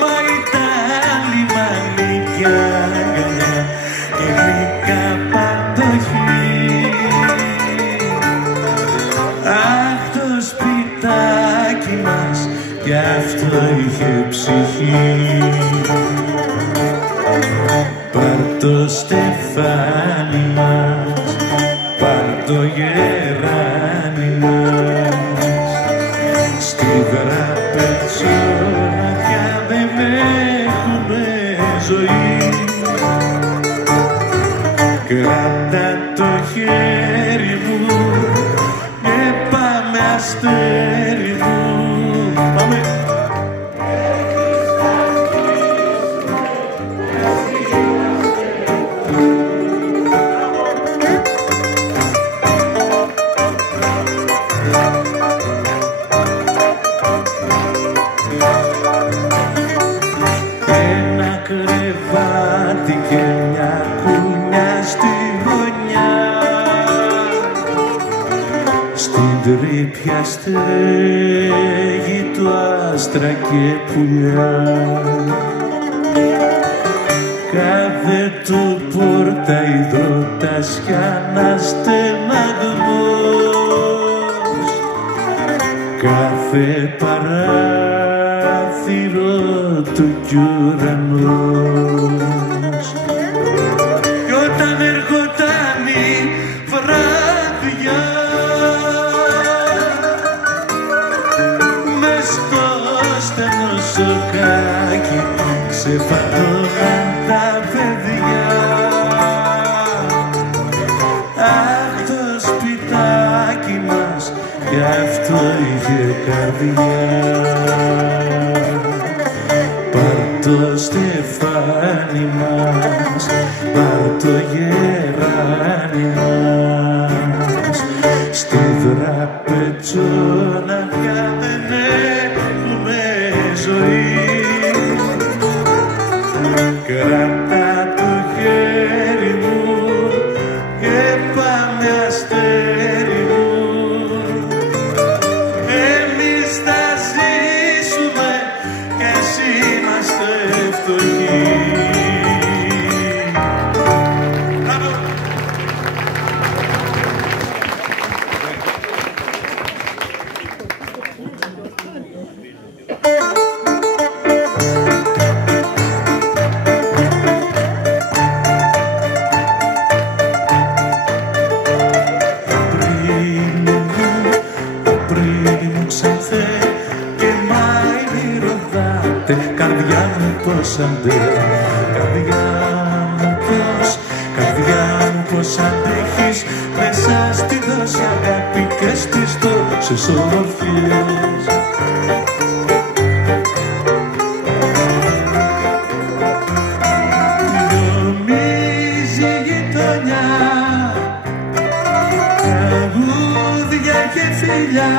μα ήταν λιμάνι κι αγκαλιά και γλυκά παντοχή. Αχ, το σπιτάκι μας κι αυτό είχε ψυχή. Πάρ' το στεφάνι μας, πάρ' το γεράνι μας, στη γραπετσόνα πια δεν έχουμε ζωή. Κράτα το χέρι μου και πάμε αστέρι μου. Πάμε. Ένα κρεβάτι και μια κούνια στη γωνιά, στην τρύπια στέγη του άστρα και πουλιά. Κάθε του πόρτα υδροτασιά να στεναγμός, κάθε παράθυρο του κι ουρανός. Κι όταν ερχόταν η βράδια μες στο στενό σοκάκι ξεφαντώναν τα παιδιά. Αχ, το σπιτάκι μας κι αυτό είχε καρδιά. Πάρ' το στεφάνι μας, πάρ' το γεράνι μας, στη δραπετσόνα πια δεν έχουμε ζωή. Κράτα το χέρι μου και πάμε αστέρι μου. Εμείς θα ζήσουμε κι ας είμαστε φτωχοί. Καρδιά μου πως αντέχεις, καρδιά μου πως αντέχεις μέσα στη δόση αγάπη και στις τόσες ομορφιές. Νομίζει η γειτονιά τραγούδια και φιλιά,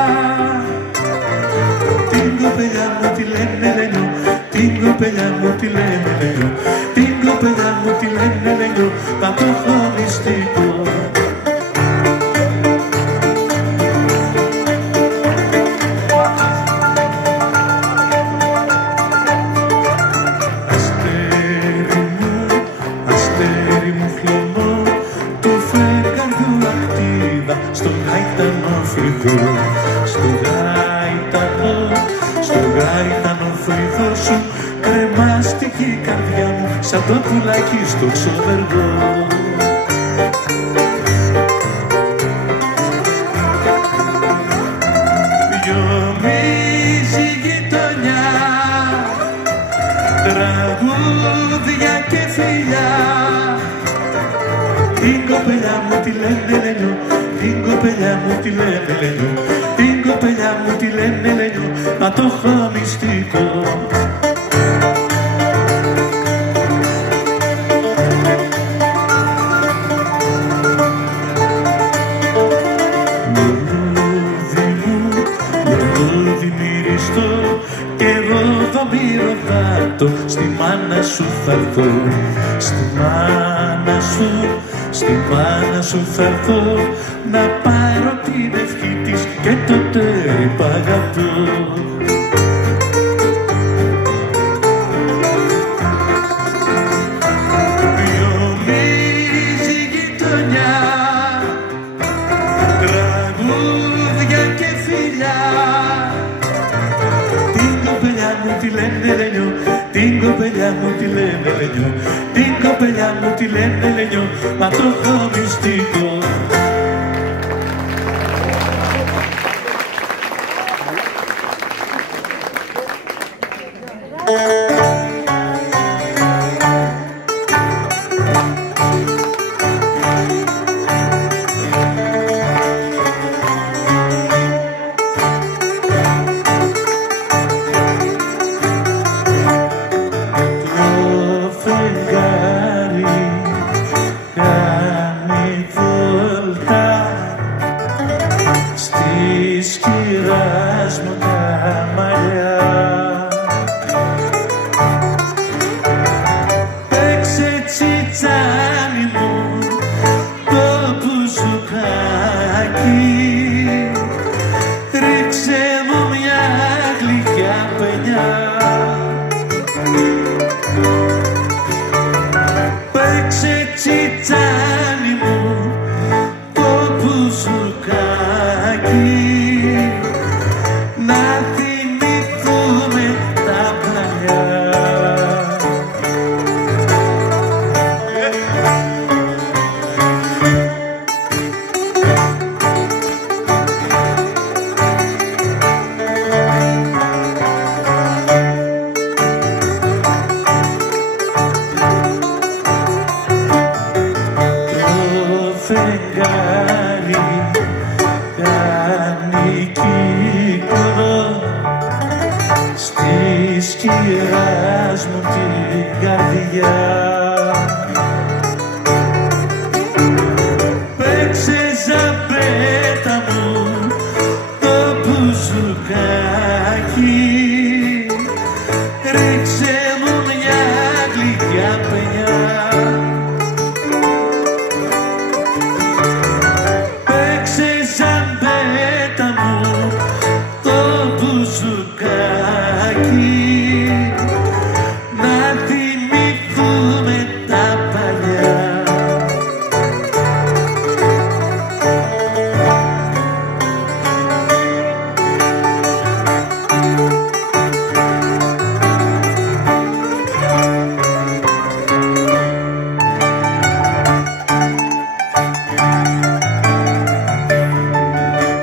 την κοπελιά μου τη λένε Λενιό, την κοπελιά μου τη λένε Λενιό, την κοπελιά μου τη λένε Λενιό, μα το έχω μυστικό. Αστέρι μου χλωμό, του φεγγαριού ακτίδα, στο γαϊτανό φρυδό, στο γαϊτανό φρυδό σου, κρεμάστηκε η καρδιά μου, σαν το πουλάκι στο ξοβεργό. Γιομίζει η γειτονιά, τραγούδια και φιλιά, την κοπελιά μου τη λένε Λενιό, την κοπελιά μου τη λένε Λενιό, την κοπελιά μου τη λένε Λενιό, μα το έχω μυστικό. Λουλούδι μυριστό, κι εγώ θα μυρωδάτω, στη μάνα σου θα έρθω, στη μάνα σου θα έρθω, να πάρω την ευχή της και το τέρι π' αγαπώ. Βιομίζει η γειτονιά, τραγούδια και φιλιά, την κοπελιά μου τη λένε Λενιό, την κοπελιά μου τη λένε Λενιό, την κοπελιά μου τη λένε Λενιό, μα το έχω μυστικό.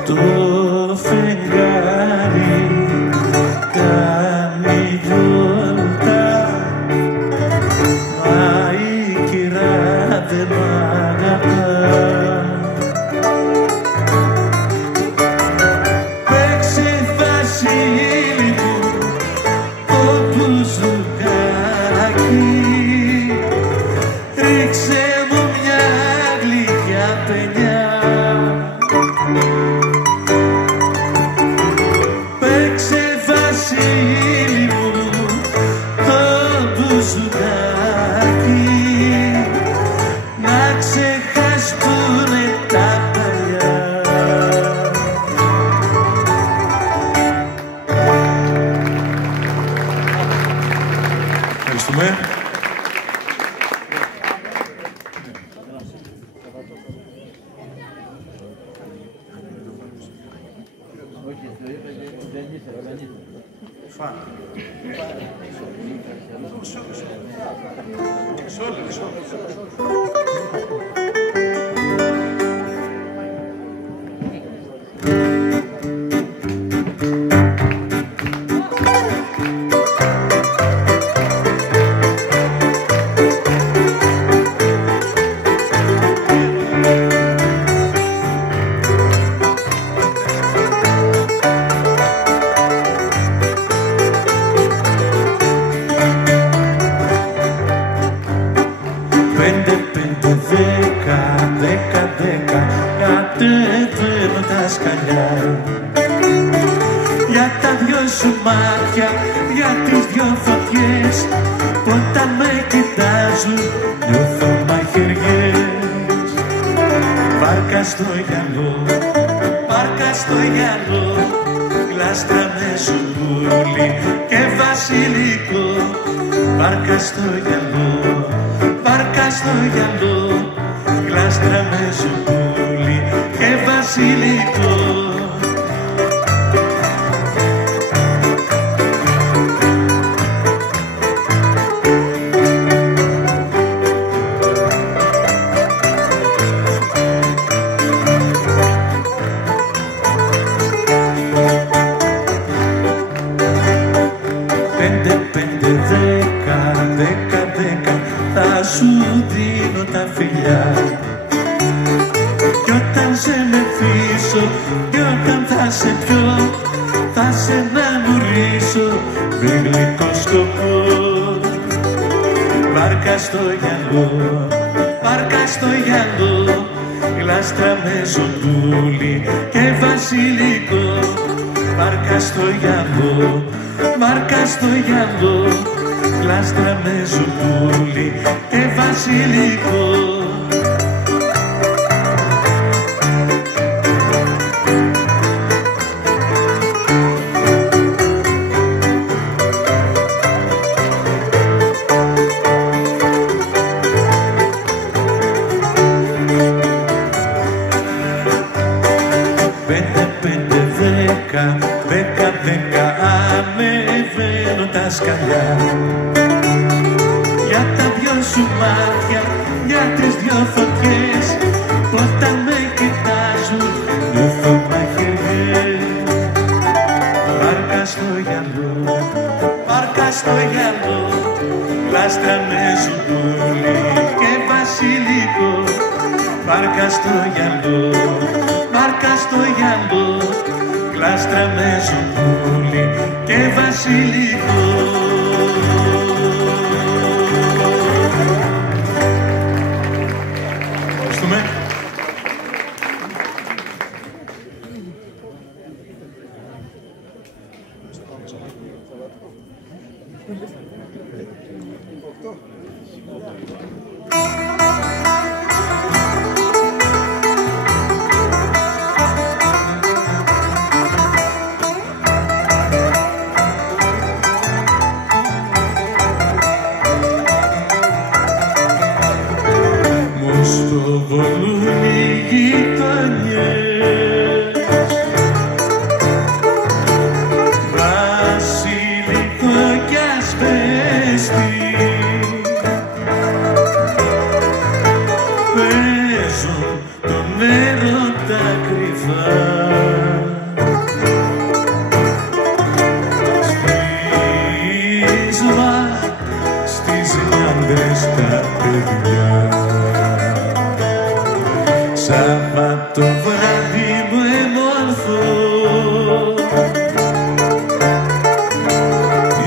Το φεγγάρι κάνει ζουγάκι να ξεχαστούνε τα παλιά. Ευχαριστούμε. κατεβαίνω τα σκαλιά. Για τα δυο σου μάτια, για τις δυο φωτιές, όταν με κοιτάζουν νιώθω μαχαιριές. Βάρκα στο γυαλό, βάρκα στο γυαλό, γλάστρα με σουκούλι και βασιλικό. Βάρκα στο γυαλό, βάρκα στο γυαλό, γλάστρα με σουκούλι και βασιλικό. Θα σου δίνω τα φιλιά κι όταν σε μεθύσω κι όταν θα σε πιω, θα σε μαγουρίσω με γλυκό σκοπό. Βάρκα στο γυαλό, βάρκα στο γυαλό, γλάστρα με ζουμπούλι και βασιλικό. Βάρκα στο γυαλό, βάρκα στο γυαλό, γλάστρα με ζουμπούλι και βασιλικό. Δέκα ανεβαίνω τα σκαλιά. Για τα δυο σου μάτια, για τις δυο φωτιές, όταν με κοιτάζουν νιώθω μαχαιριές. Βάρκα στο γυαλό, βάρκα στο γυαλό, γλάστρα με ζουμπούλι και βασιλικό. Βάρκα στο γυαλό, βάρκα στο γυαλό, γλάστρα με ζουμπούλι και βασιλικό. Ευχαριστούμε. Βολούν οι γειτονιές, βασιλικό κι ασβέστη, παίζουν τον έρωτα κρυφά. Στις λιάντρες τα παιδιά. Σάββατο βράδυ μου εμόρφω,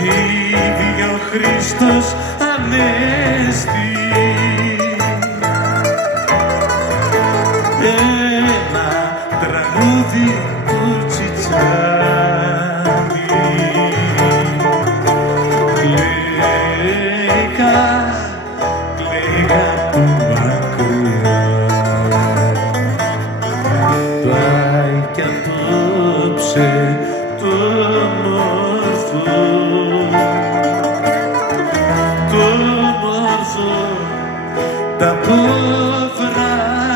ήδη ο Χριστός Ανέστη. Ένα τραγούδι του Τσιτσάνη λέει τα πόβραδο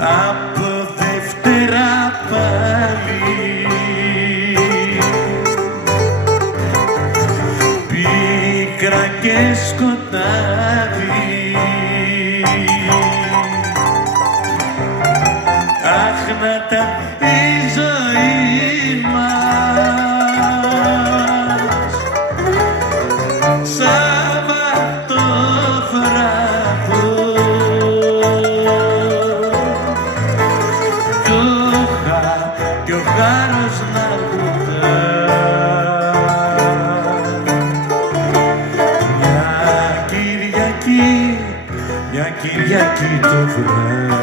από Δευτέρα πάλι πίκρα και σκοτάδι. Αχ, να τα η ζωή μας Σαββατοβράδο κι ο χάρος να ρωτά μια Κυριακή το βράδυ.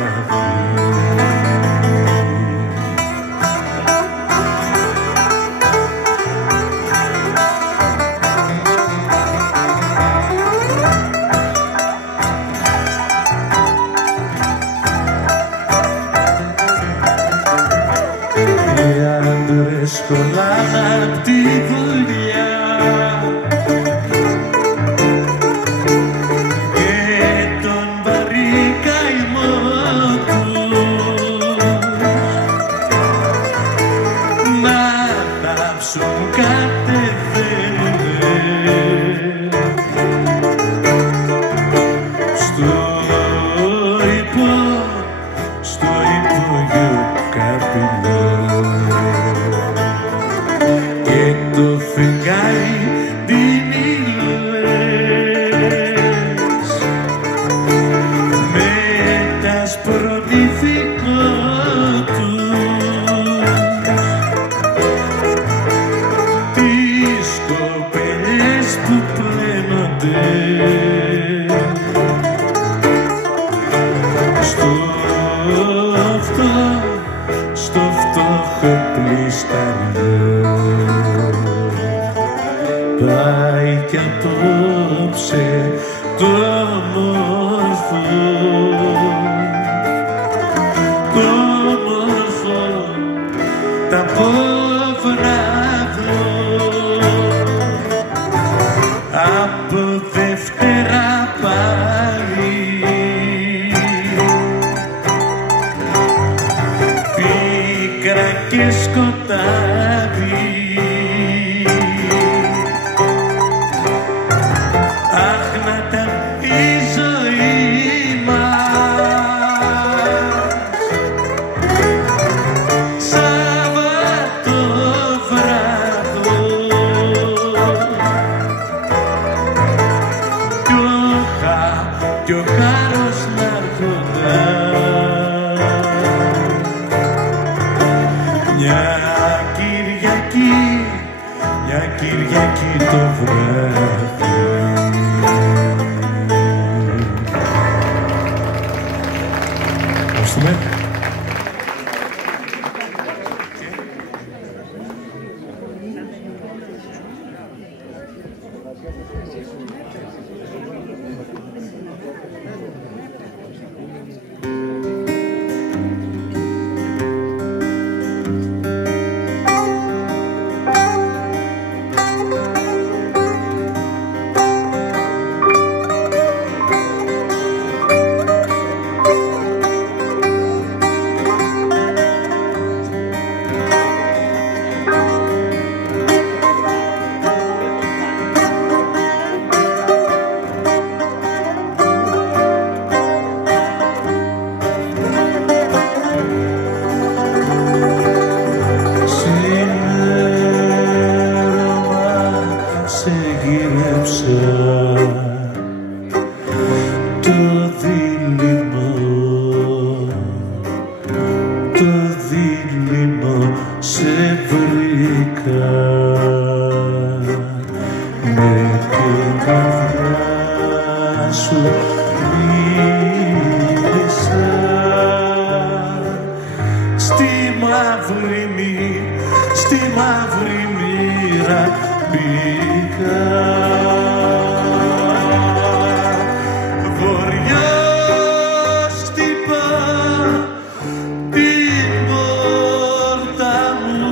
Σκολάνα απ' τη δουλειά και τον βαρύ καημό τους να θάψουν κατεβαίνουνε στο υπόγειο καπηλό. Το φεγγάρι δίνει λες με τα σπροδίθηκο τους τις κοπελιές που πλένονται στο φτώχο πλισταριό. Πάει κι απόψε το όμορφο τα πόβραδο από Δευτέρα πάλι πίκρα και σκοτάδι. Κι ο χάρος να έρχοντα μια Κυριακή το βράδυ. Ευχαριστούμε. Στη μαύρη μοίρα μπήκα. Βοριάς χτυπά την πόρτα μου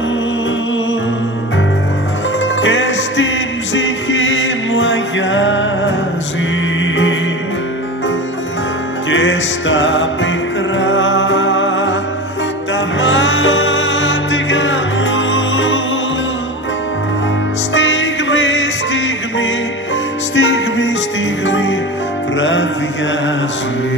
και στην ψυχή μου αγιάζει στα πικρά τα μάτια μου στιγμή, στιγμή, στιγμή, στιγμή βραδιάζει.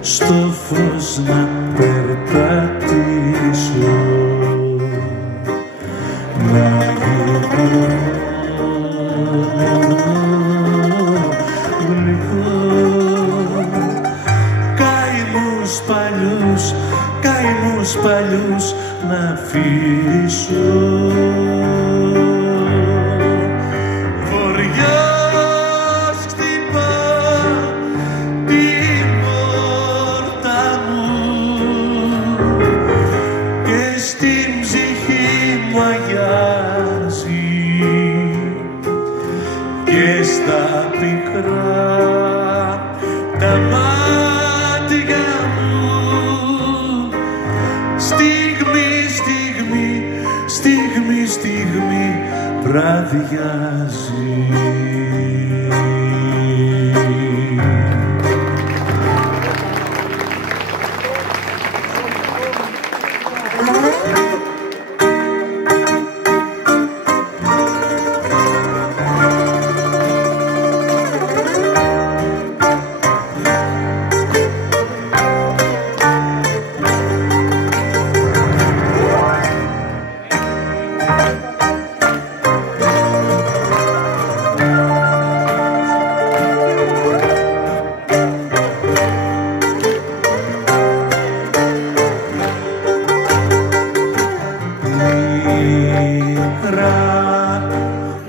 Στο φως να περπατήσω, να γλυκό καημούς παλιούς να αφήσω. Και στα πικρά τα μάτια μου στιγμή, στιγμή, στιγμή, στιγμή βραδιάζει.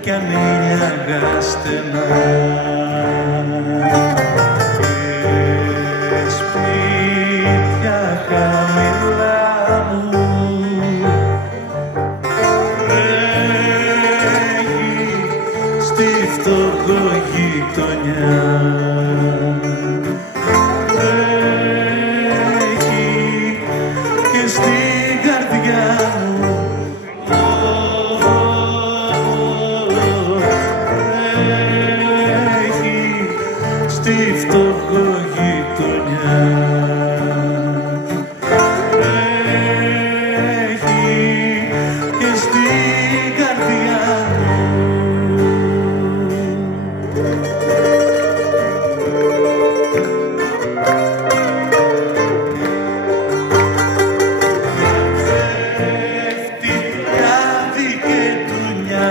Κι ανήλιαγα στενά και σπίτια χαμηλά μου τρέχει στη φτωχογειτονιά, τρέχει και στην καρδιά μου. Στη φτωχογειτονιά έχει και στην καρδιά μου. Πέφτει λάδι και ντουνιά,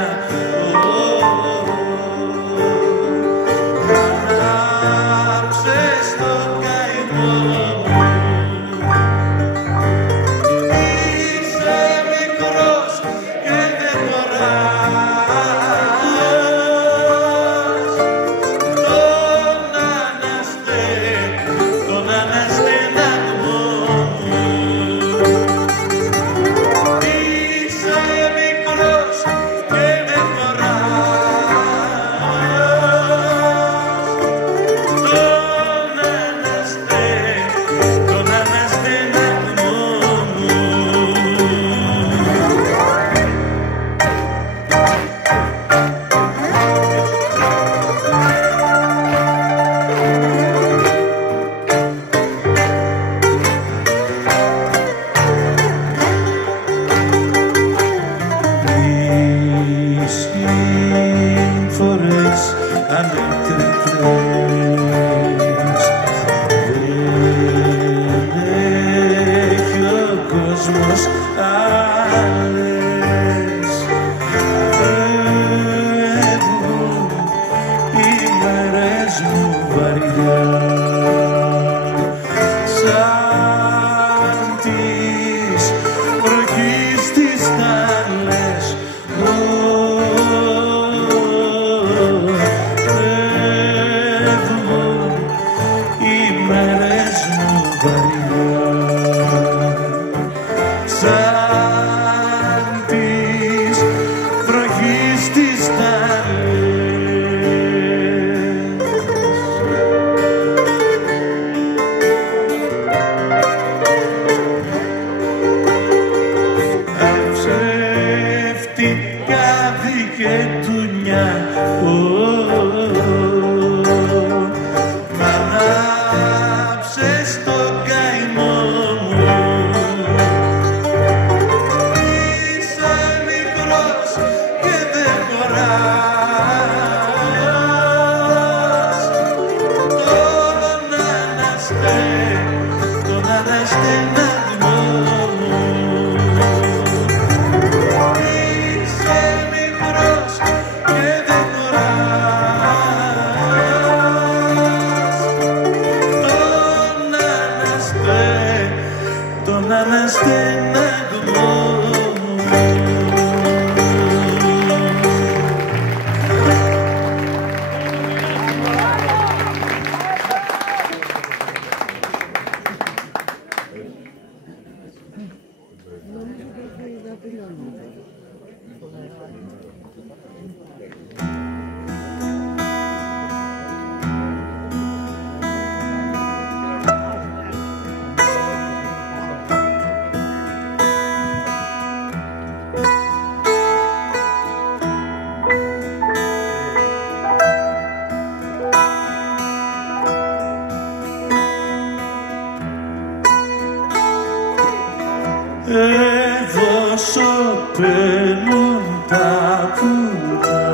Εδώ σωπαίνουν τα πουλιά,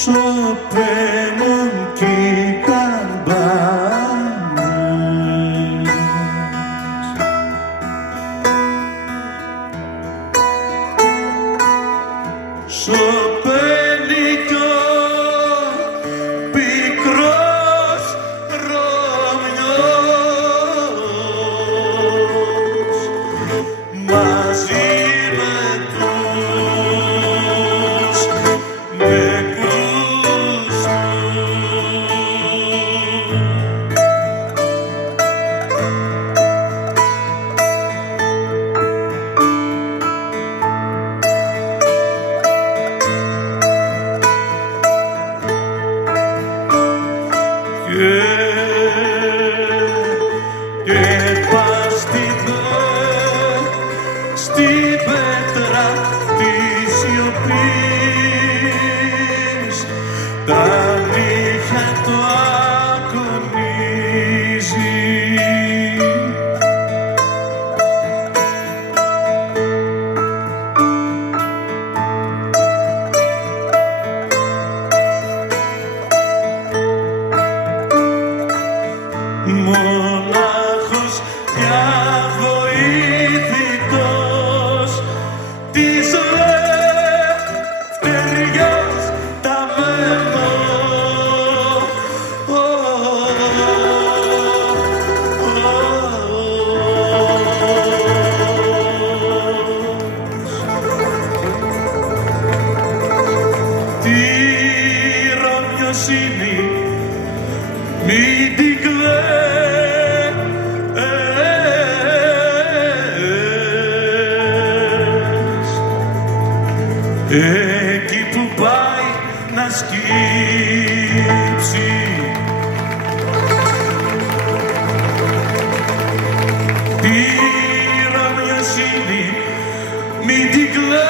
σωπαίνουν κι οι καμπάνες, σωπαίνει κι ο πικρός Ρωμιός μαζί με τους νεκρούς και παστιδέ στην πέτρα της σιωπής τα νύχια το ακονίζει. Μονάχος διαβοήθητος της λευτεριάς ταμένος, τη ρωμιοσύνη μην την κλαις, εκεί που πάει να σκύψει τη ρωμιοσύνη μην την κλαις,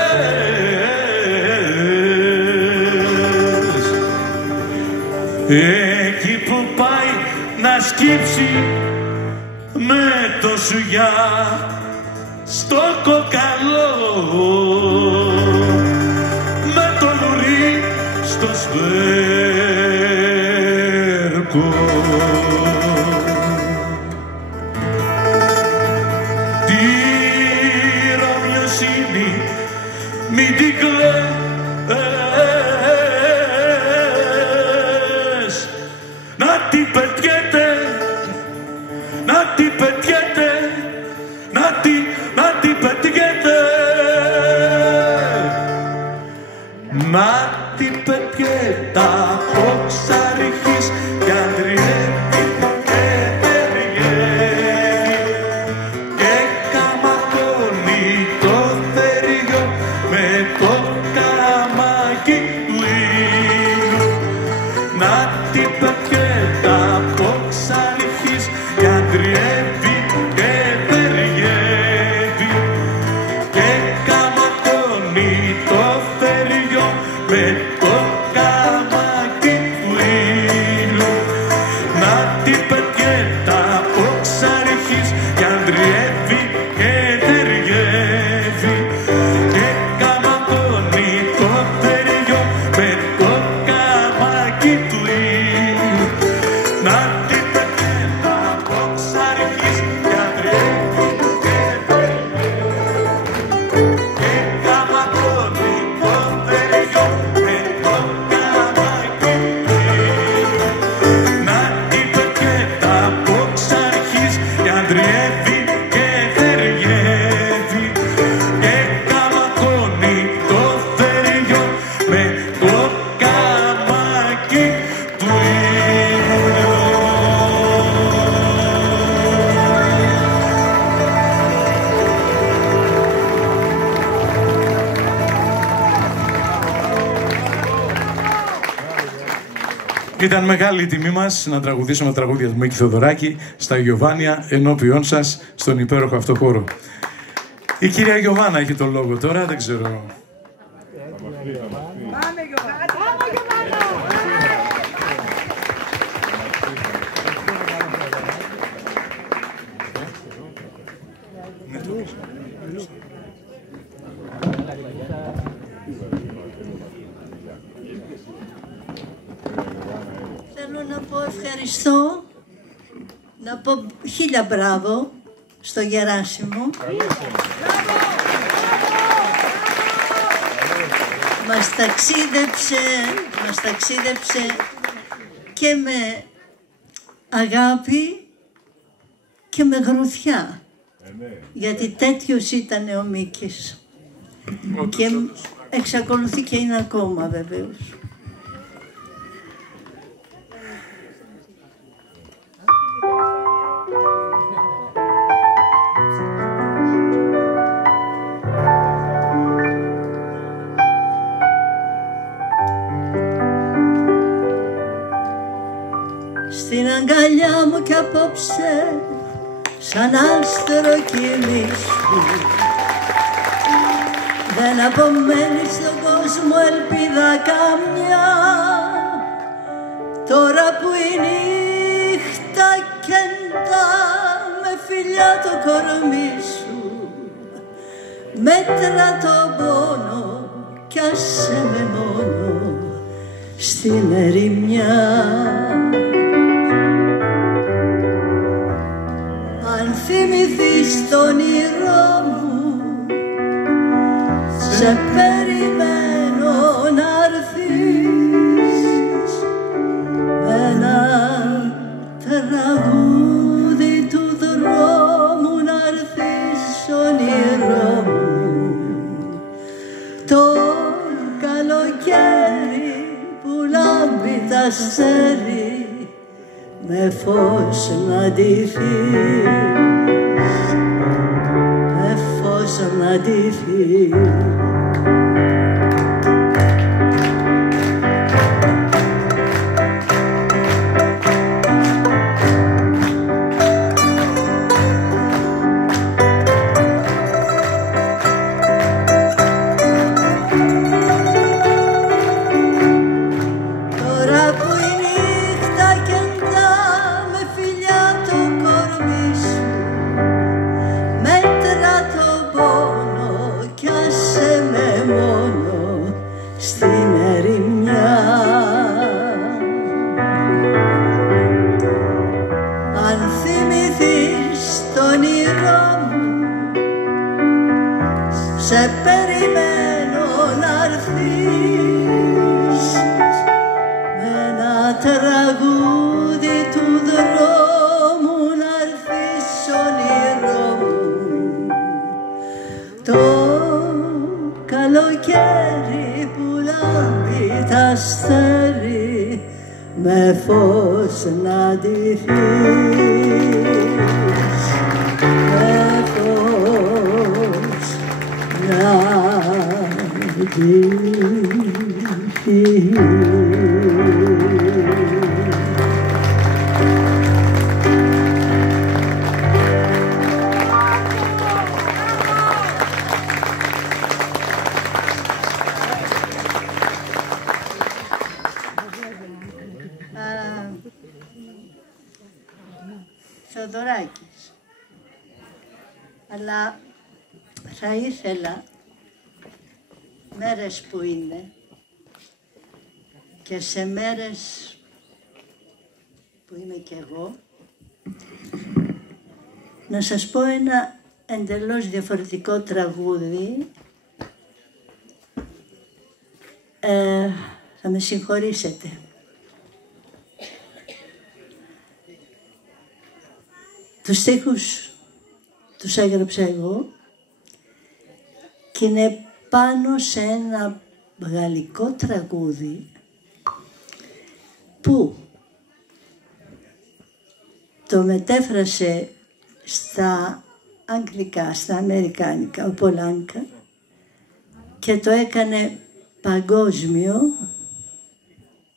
εκεί που πάει να σκύψει με το σουγιά στο κοκαλό, με το λουρί στο σβέρκο. Τη ρωμιοσύνη μην την κλαις, να την πετιέται, να την πετιέται, να την πετιέται, να την πετιέται από ξαριχής κι αντριεύει και περιεύει και καμακώνει το θεριό με το Ήταν μεγάλη τιμή μας να τραγουδήσουμε τα τραγούδια του Μίκη Θοδωράκη στα Γιωβάνια ενώπιόν σας στον υπέροχο αυτό χώρο. Η κυρία Γιωβάνα έχει τον λόγο τώρα, δεν ξέρω. Πάμε Γιωβάνα! Θέλω να πω ευχαριστώ, να πω 1000 μπράβο στο Γεράσιμο. Μας ταξίδεψε και με αγάπη και με γροθιά. Γιατί τέτοιος ήταν ο Μίκης. Και εξακολουθεί και είναι ακόμα βεβαίως. Στην αγκαλιά μου κι απόψε σαν άστρο κοιμήσου, δεν απομένει στον κόσμο ελπίδα καμιά, τώρα που η νύχτα κεντά με φιλιά το κορμί σου, μέτρα τον πόνο κι άσε με μόνο στην ερημιά. Αν θυμηθείς το όνειρό μου, σε περιμένω να'ρθείς με ένα τραγούδι του δρόμου, να'ρθείς όνειρό μου. Το καλοκαίρι που λάμπει τα αστέρι με φως να ντυθείς, με φως να ντυθείς. Σε περιμένω να'ρθείς με ένα τραγούδι του δρόμου, να'ρθείς όνειρό μου. Το καλοκαίρι που λάμπει τα αστέρι με φως να ντυθείς, με φως να ντυθείς. Θοδωράκης, αλλά θα ήθελα μέρες που είναι και σε μέρες που είμαι κι εγώ να σας πω ένα εντελώς διαφορετικό τραγούδι. Θα με συγχωρήσετε. Τους στίχους τους έγραψα εγώ και είναι πάνω σε ένα γαλλικό τραγούδι που το μετέφρασε στα αγγλικά, στα αμερικάνικα, ο Πολάνκα, και το έκανε παγκόσμιο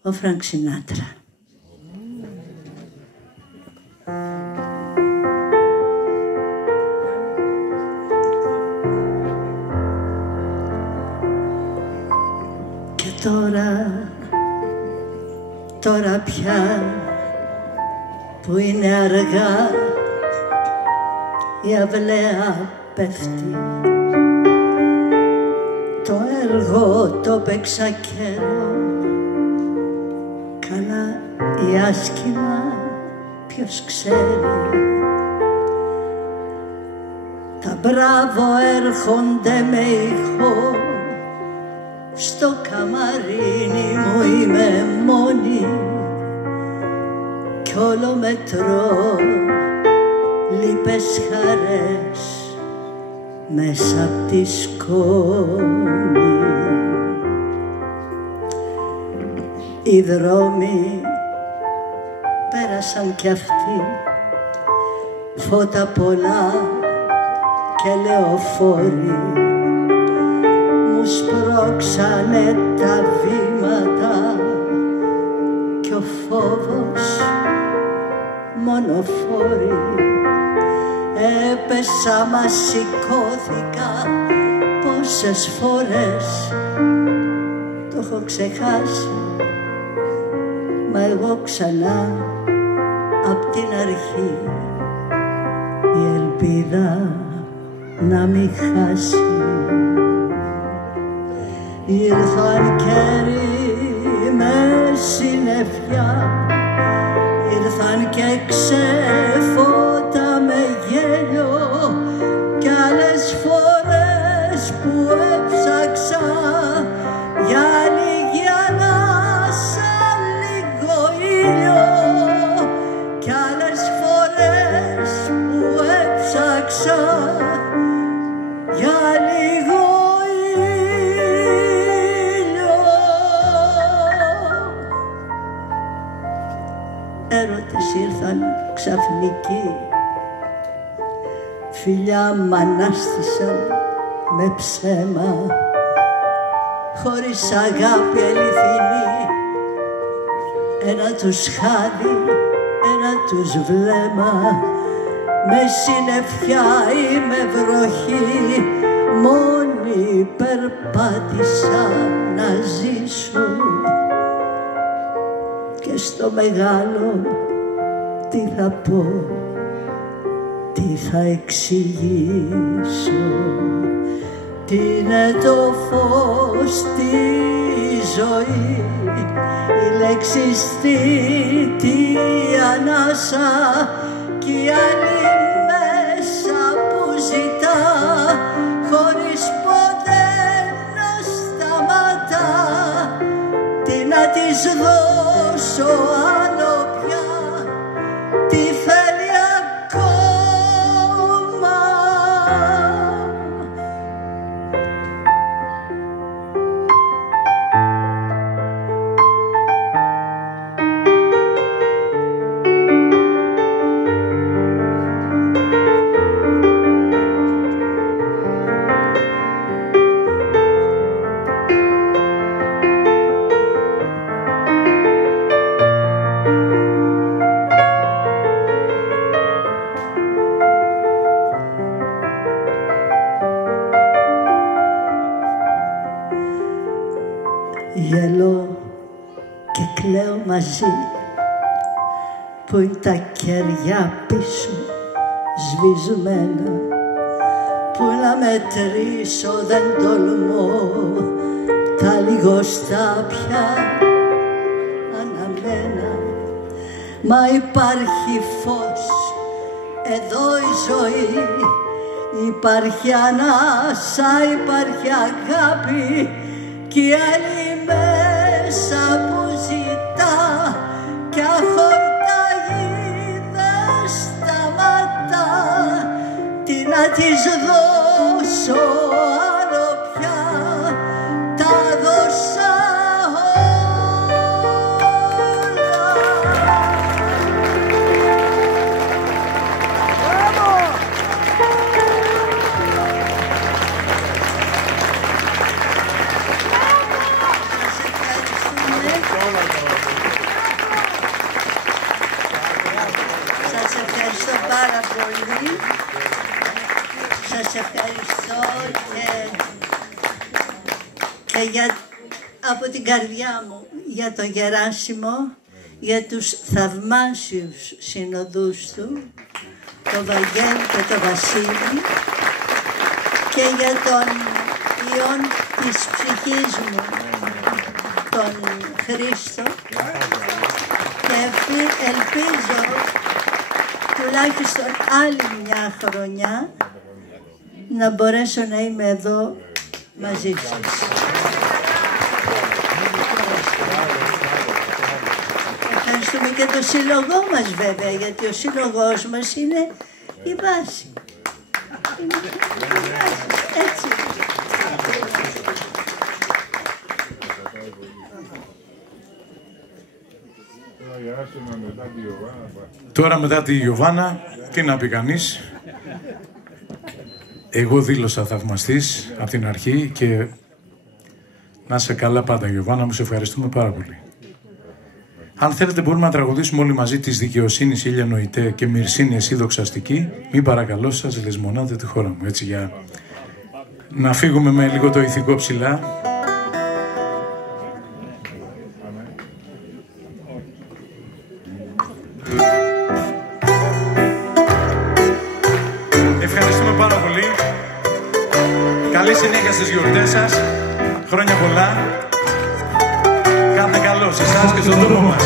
ο Φρανκ Σινάτρα. Τώρα πια που είναι αργά η αυλαία πέφτει. Το έργο το παίξα καιρό, καλά ή άσχημα ποιος ξέρει. Τα μπράβο έρχονται με ηχό, στο καμαρίνι μου είμαι μόνη κι όλο μετρώ λύπες χαρές μέσα απ' τη σκόνη. Οι δρόμοι πέρασαν κι αυτοί, φώτα πολλά και λεωφόροι μου σπρώξανε τα βήματα κι ο φόβος μονοφόρη. Έπεσα μα σηκώθηκα πόσες φορές, το έχω ξεχάσει, μα εγώ ξανά απ' την αρχή η ελπίδα να μη χάσει. Ήρθαν καιροί με συννεφιά, ήρθαν και ξεφώτα με γέλιο κι άλλες φορές που έψαξα για λίγη ανάσα λίγο ήλιο κι άλλες φορές που έψαξα για λίγο έρωτες ήρθαν ξαφνικοί, φιλιά μ' ανάστησαν με ψέμα, χωρίς αγάπη αληθινή. Ένα τους χάδι, ένα τους βλέμμα, με συννεφιά ή με βροχή, μόνη περπάτησα να ζήσω. Και στο μεγάλο τι θα πω, τι θα εξηγήσω. Τι είναι το φως στη ζωή, η λέξη στήτη ανάσα κι η άλλη μέσα που ζητά χωρίς ποτέ να σταματά. Τι να της δώσω άλλο πια, τι θέλει ακόμα. Γελώ και κλαίω μαζί, που είναι τα κεριά πίσω σβησμένα, που να μετρήσω δεν τολμώ, τα λιγοστά πια αναμένα. Μα υπάρχει φως εδώ η ζωή, υπάρχει ανάσα, υπάρχει αγάπη κι η άλλη μέσα που ζητά κι αχορταγή δεν σταματά. Τι να της δώσω άλλο πια, τα δώσα πάρα πολύ. Σας ευχαριστώ και για από την καρδιά μου για τον Γεράσιμο, για τους θαυμάσιους συνοδούς του, τον Βαγγέλη και τον Βασίλη, και για τον ιόν της ψυχής μου, τον Χρήστο, και ελπίζω τουλάχιστον άλλη μια χρονιά να μπορέσω να είμαι εδώ μαζί σας. Ευχαριστούμε και το σύλλογό μας βέβαια, γιατί ο σύλλογός μας είναι η βάση. Είναι η βάση, έτσι. Τώρα μετά τη Ιωβάνα, τι να πει κανείς. Εγώ δήλωσα θαυμαστής από την αρχή και να είσαι καλά πάντα, Ιωβάνα μου, σε ευχαριστούμε πάρα πολύ. Αν θέλετε μπορούμε να τραγουδήσουμε όλοι μαζί της δικαιοσύνης Ήλια Νοητέ και Μυρσίνη εσύ δοξαστική. Μην παρακαλώ σας λησμονάτε τη χώρα μου, έτσι, για να φύγουμε με λίγο το ηθικό ψηλά. Ευχαριστούμε πάρα πολύ. Καλή συνέχεια στις γιορτές σας. Χρόνια πολλά. Κάντε καλό σε εσάς και στον τόπο μας.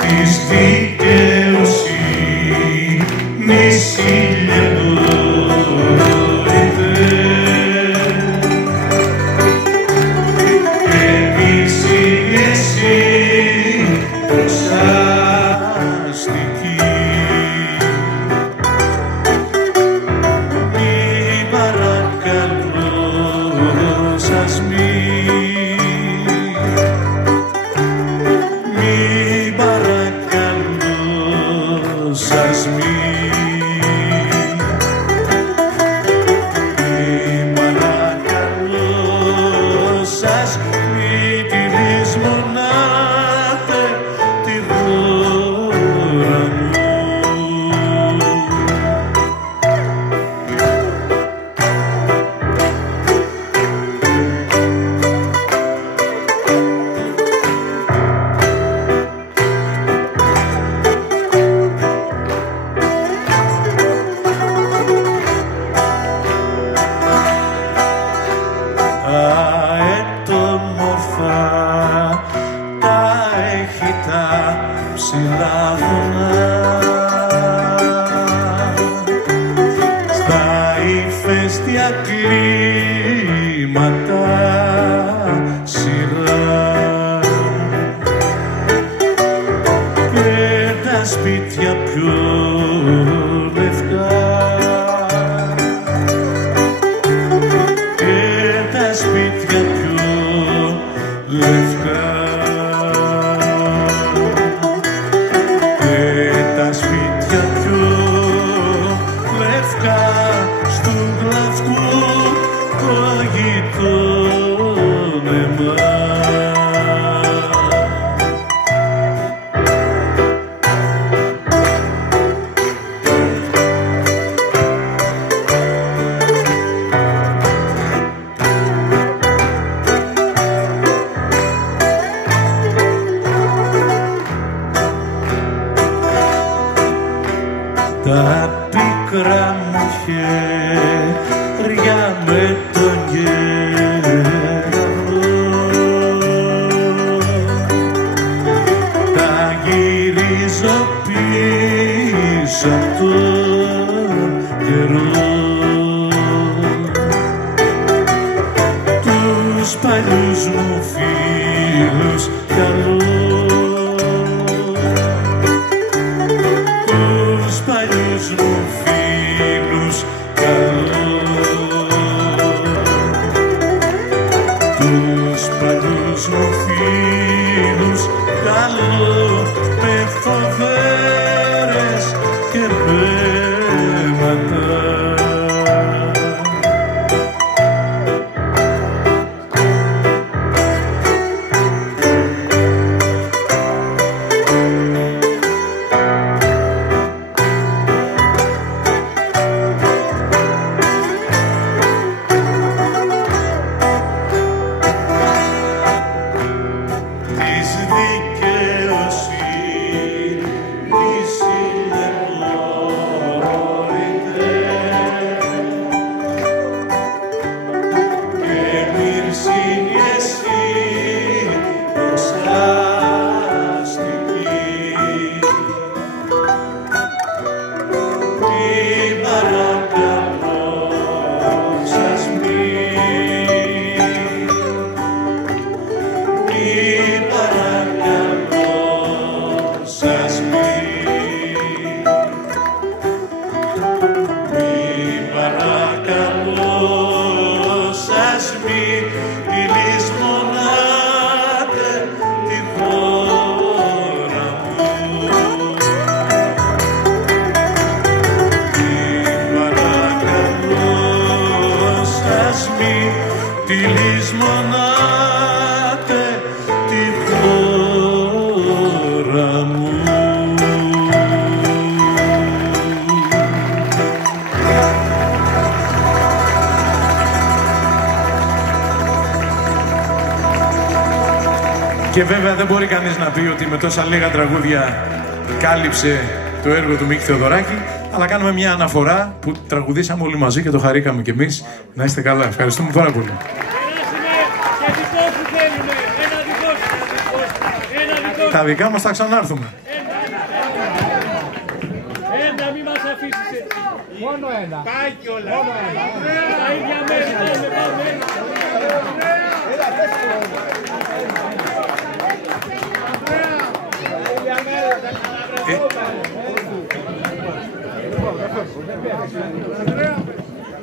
Της δικαιοσύνης Ήλια Νοητέ και Μυρσίνη εσύ δοξαστική. Τα πίκρα μου χέρια με τον κεραυνό τα γυρίζω πίσω απ' τον καιρό, τους παλιούς μου φίλους καλώ, παλιούς μου φίλους καλώ, τους παλιούς μου φίλους καλώ, με φοβέρες και πέματα. τι λησμονάτε τη χώρα μου. Και βέβαια δεν μπορεί κανείς να πει ότι με τόσα λίγα τραγούδια κάλυψε το έργο του Μίκη Θεοδωράκη, αλλά κάνουμε μια αναφορά που τραγουδήσαμε όλοι μαζί και το χαρήκαμε κι εμείς. Να είστε καλά. Ευχαριστούμε πάρα πολύ. Τα δικά μας θα ξανάρθουμε. Ένα, μη μας αφήσεις έτσι. Μόνο ένα. Πάει κιόλας. Μόνο ένα. Τα ίδια μέρη, πάμε.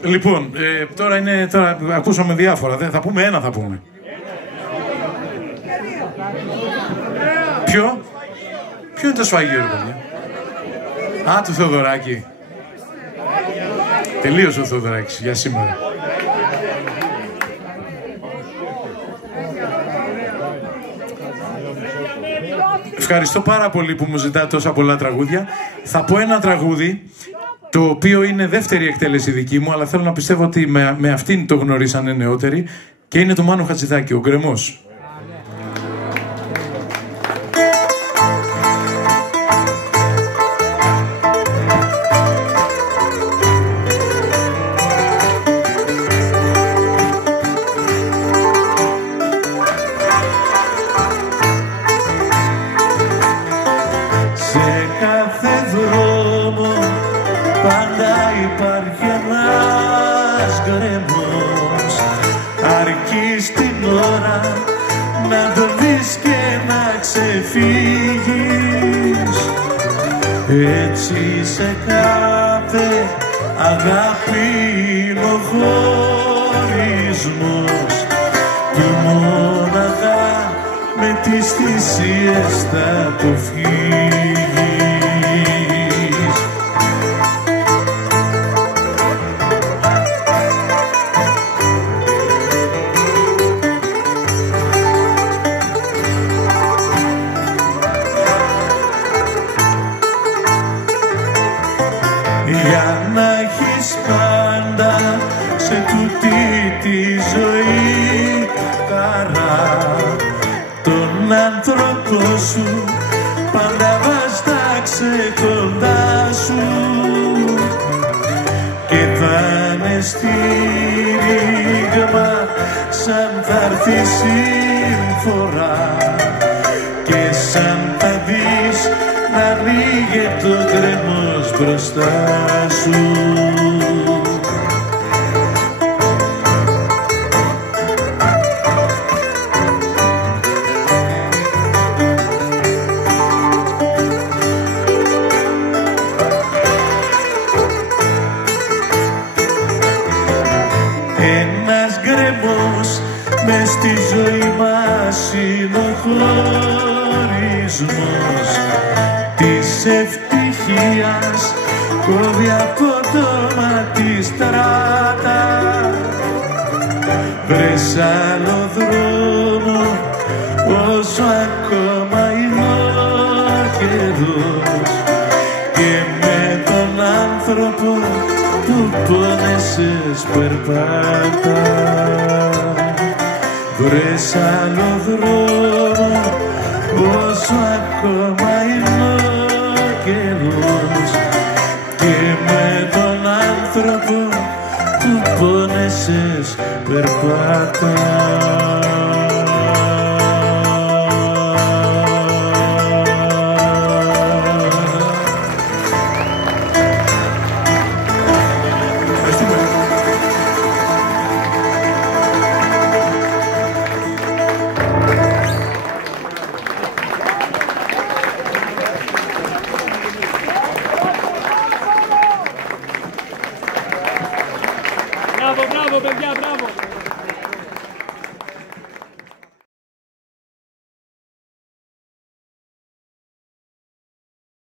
Λοιπόν, τώρα ακούσαμε διάφορα. Δεν θα πούμε ένα, θα πούμε. Ποιο είναι το σφαγείο, ρε παιδιά? Α, του Θεοδωράκη. Τελείωσε ο Θεοδωράκης για σήμερα. Ευχαριστώ πάρα πολύ που μου ζητάτε τόσα πολλά τραγούδια. Θα πω ένα τραγούδι, το οποίο είναι δεύτερη εκτέλεση δική μου, αλλά θέλω να πιστεύω ότι με αυτήν το γνωρίσανε νεότεροι, και είναι το Μάνο Χατζηδάκη, ο Γκρεμός. Έτσι σε κάθε αγάπη είναι ο χωρισμός και μόναχα με τις θυσίες θα αποφύγεις. Για να έχεις πάντα σε τούτη τη ζωή χαρά, τον άνθρωπό σου πάντα βάσταξε κοντά σου και θα είναι στήριγμα σαν θα έρθει συμφορά και σαν θα δεις να ανοίγεται ο γκρεμός μπροστά σου. Ένας γκρεμός μες στη ζωή μας είναι ο χωρισμός της ευτυχίας, κόβει από το μάτι στράτα. Βρες άλλο δρόμο όσο ακόμα είναι ο καιρός και με τον άνθρωπο που πόνεσες περπάτα. Βρες άλλο δρόμο όσο ακόμα είναι ο καιρός και με τον άνθρωπο που πόνεσες περπάτα.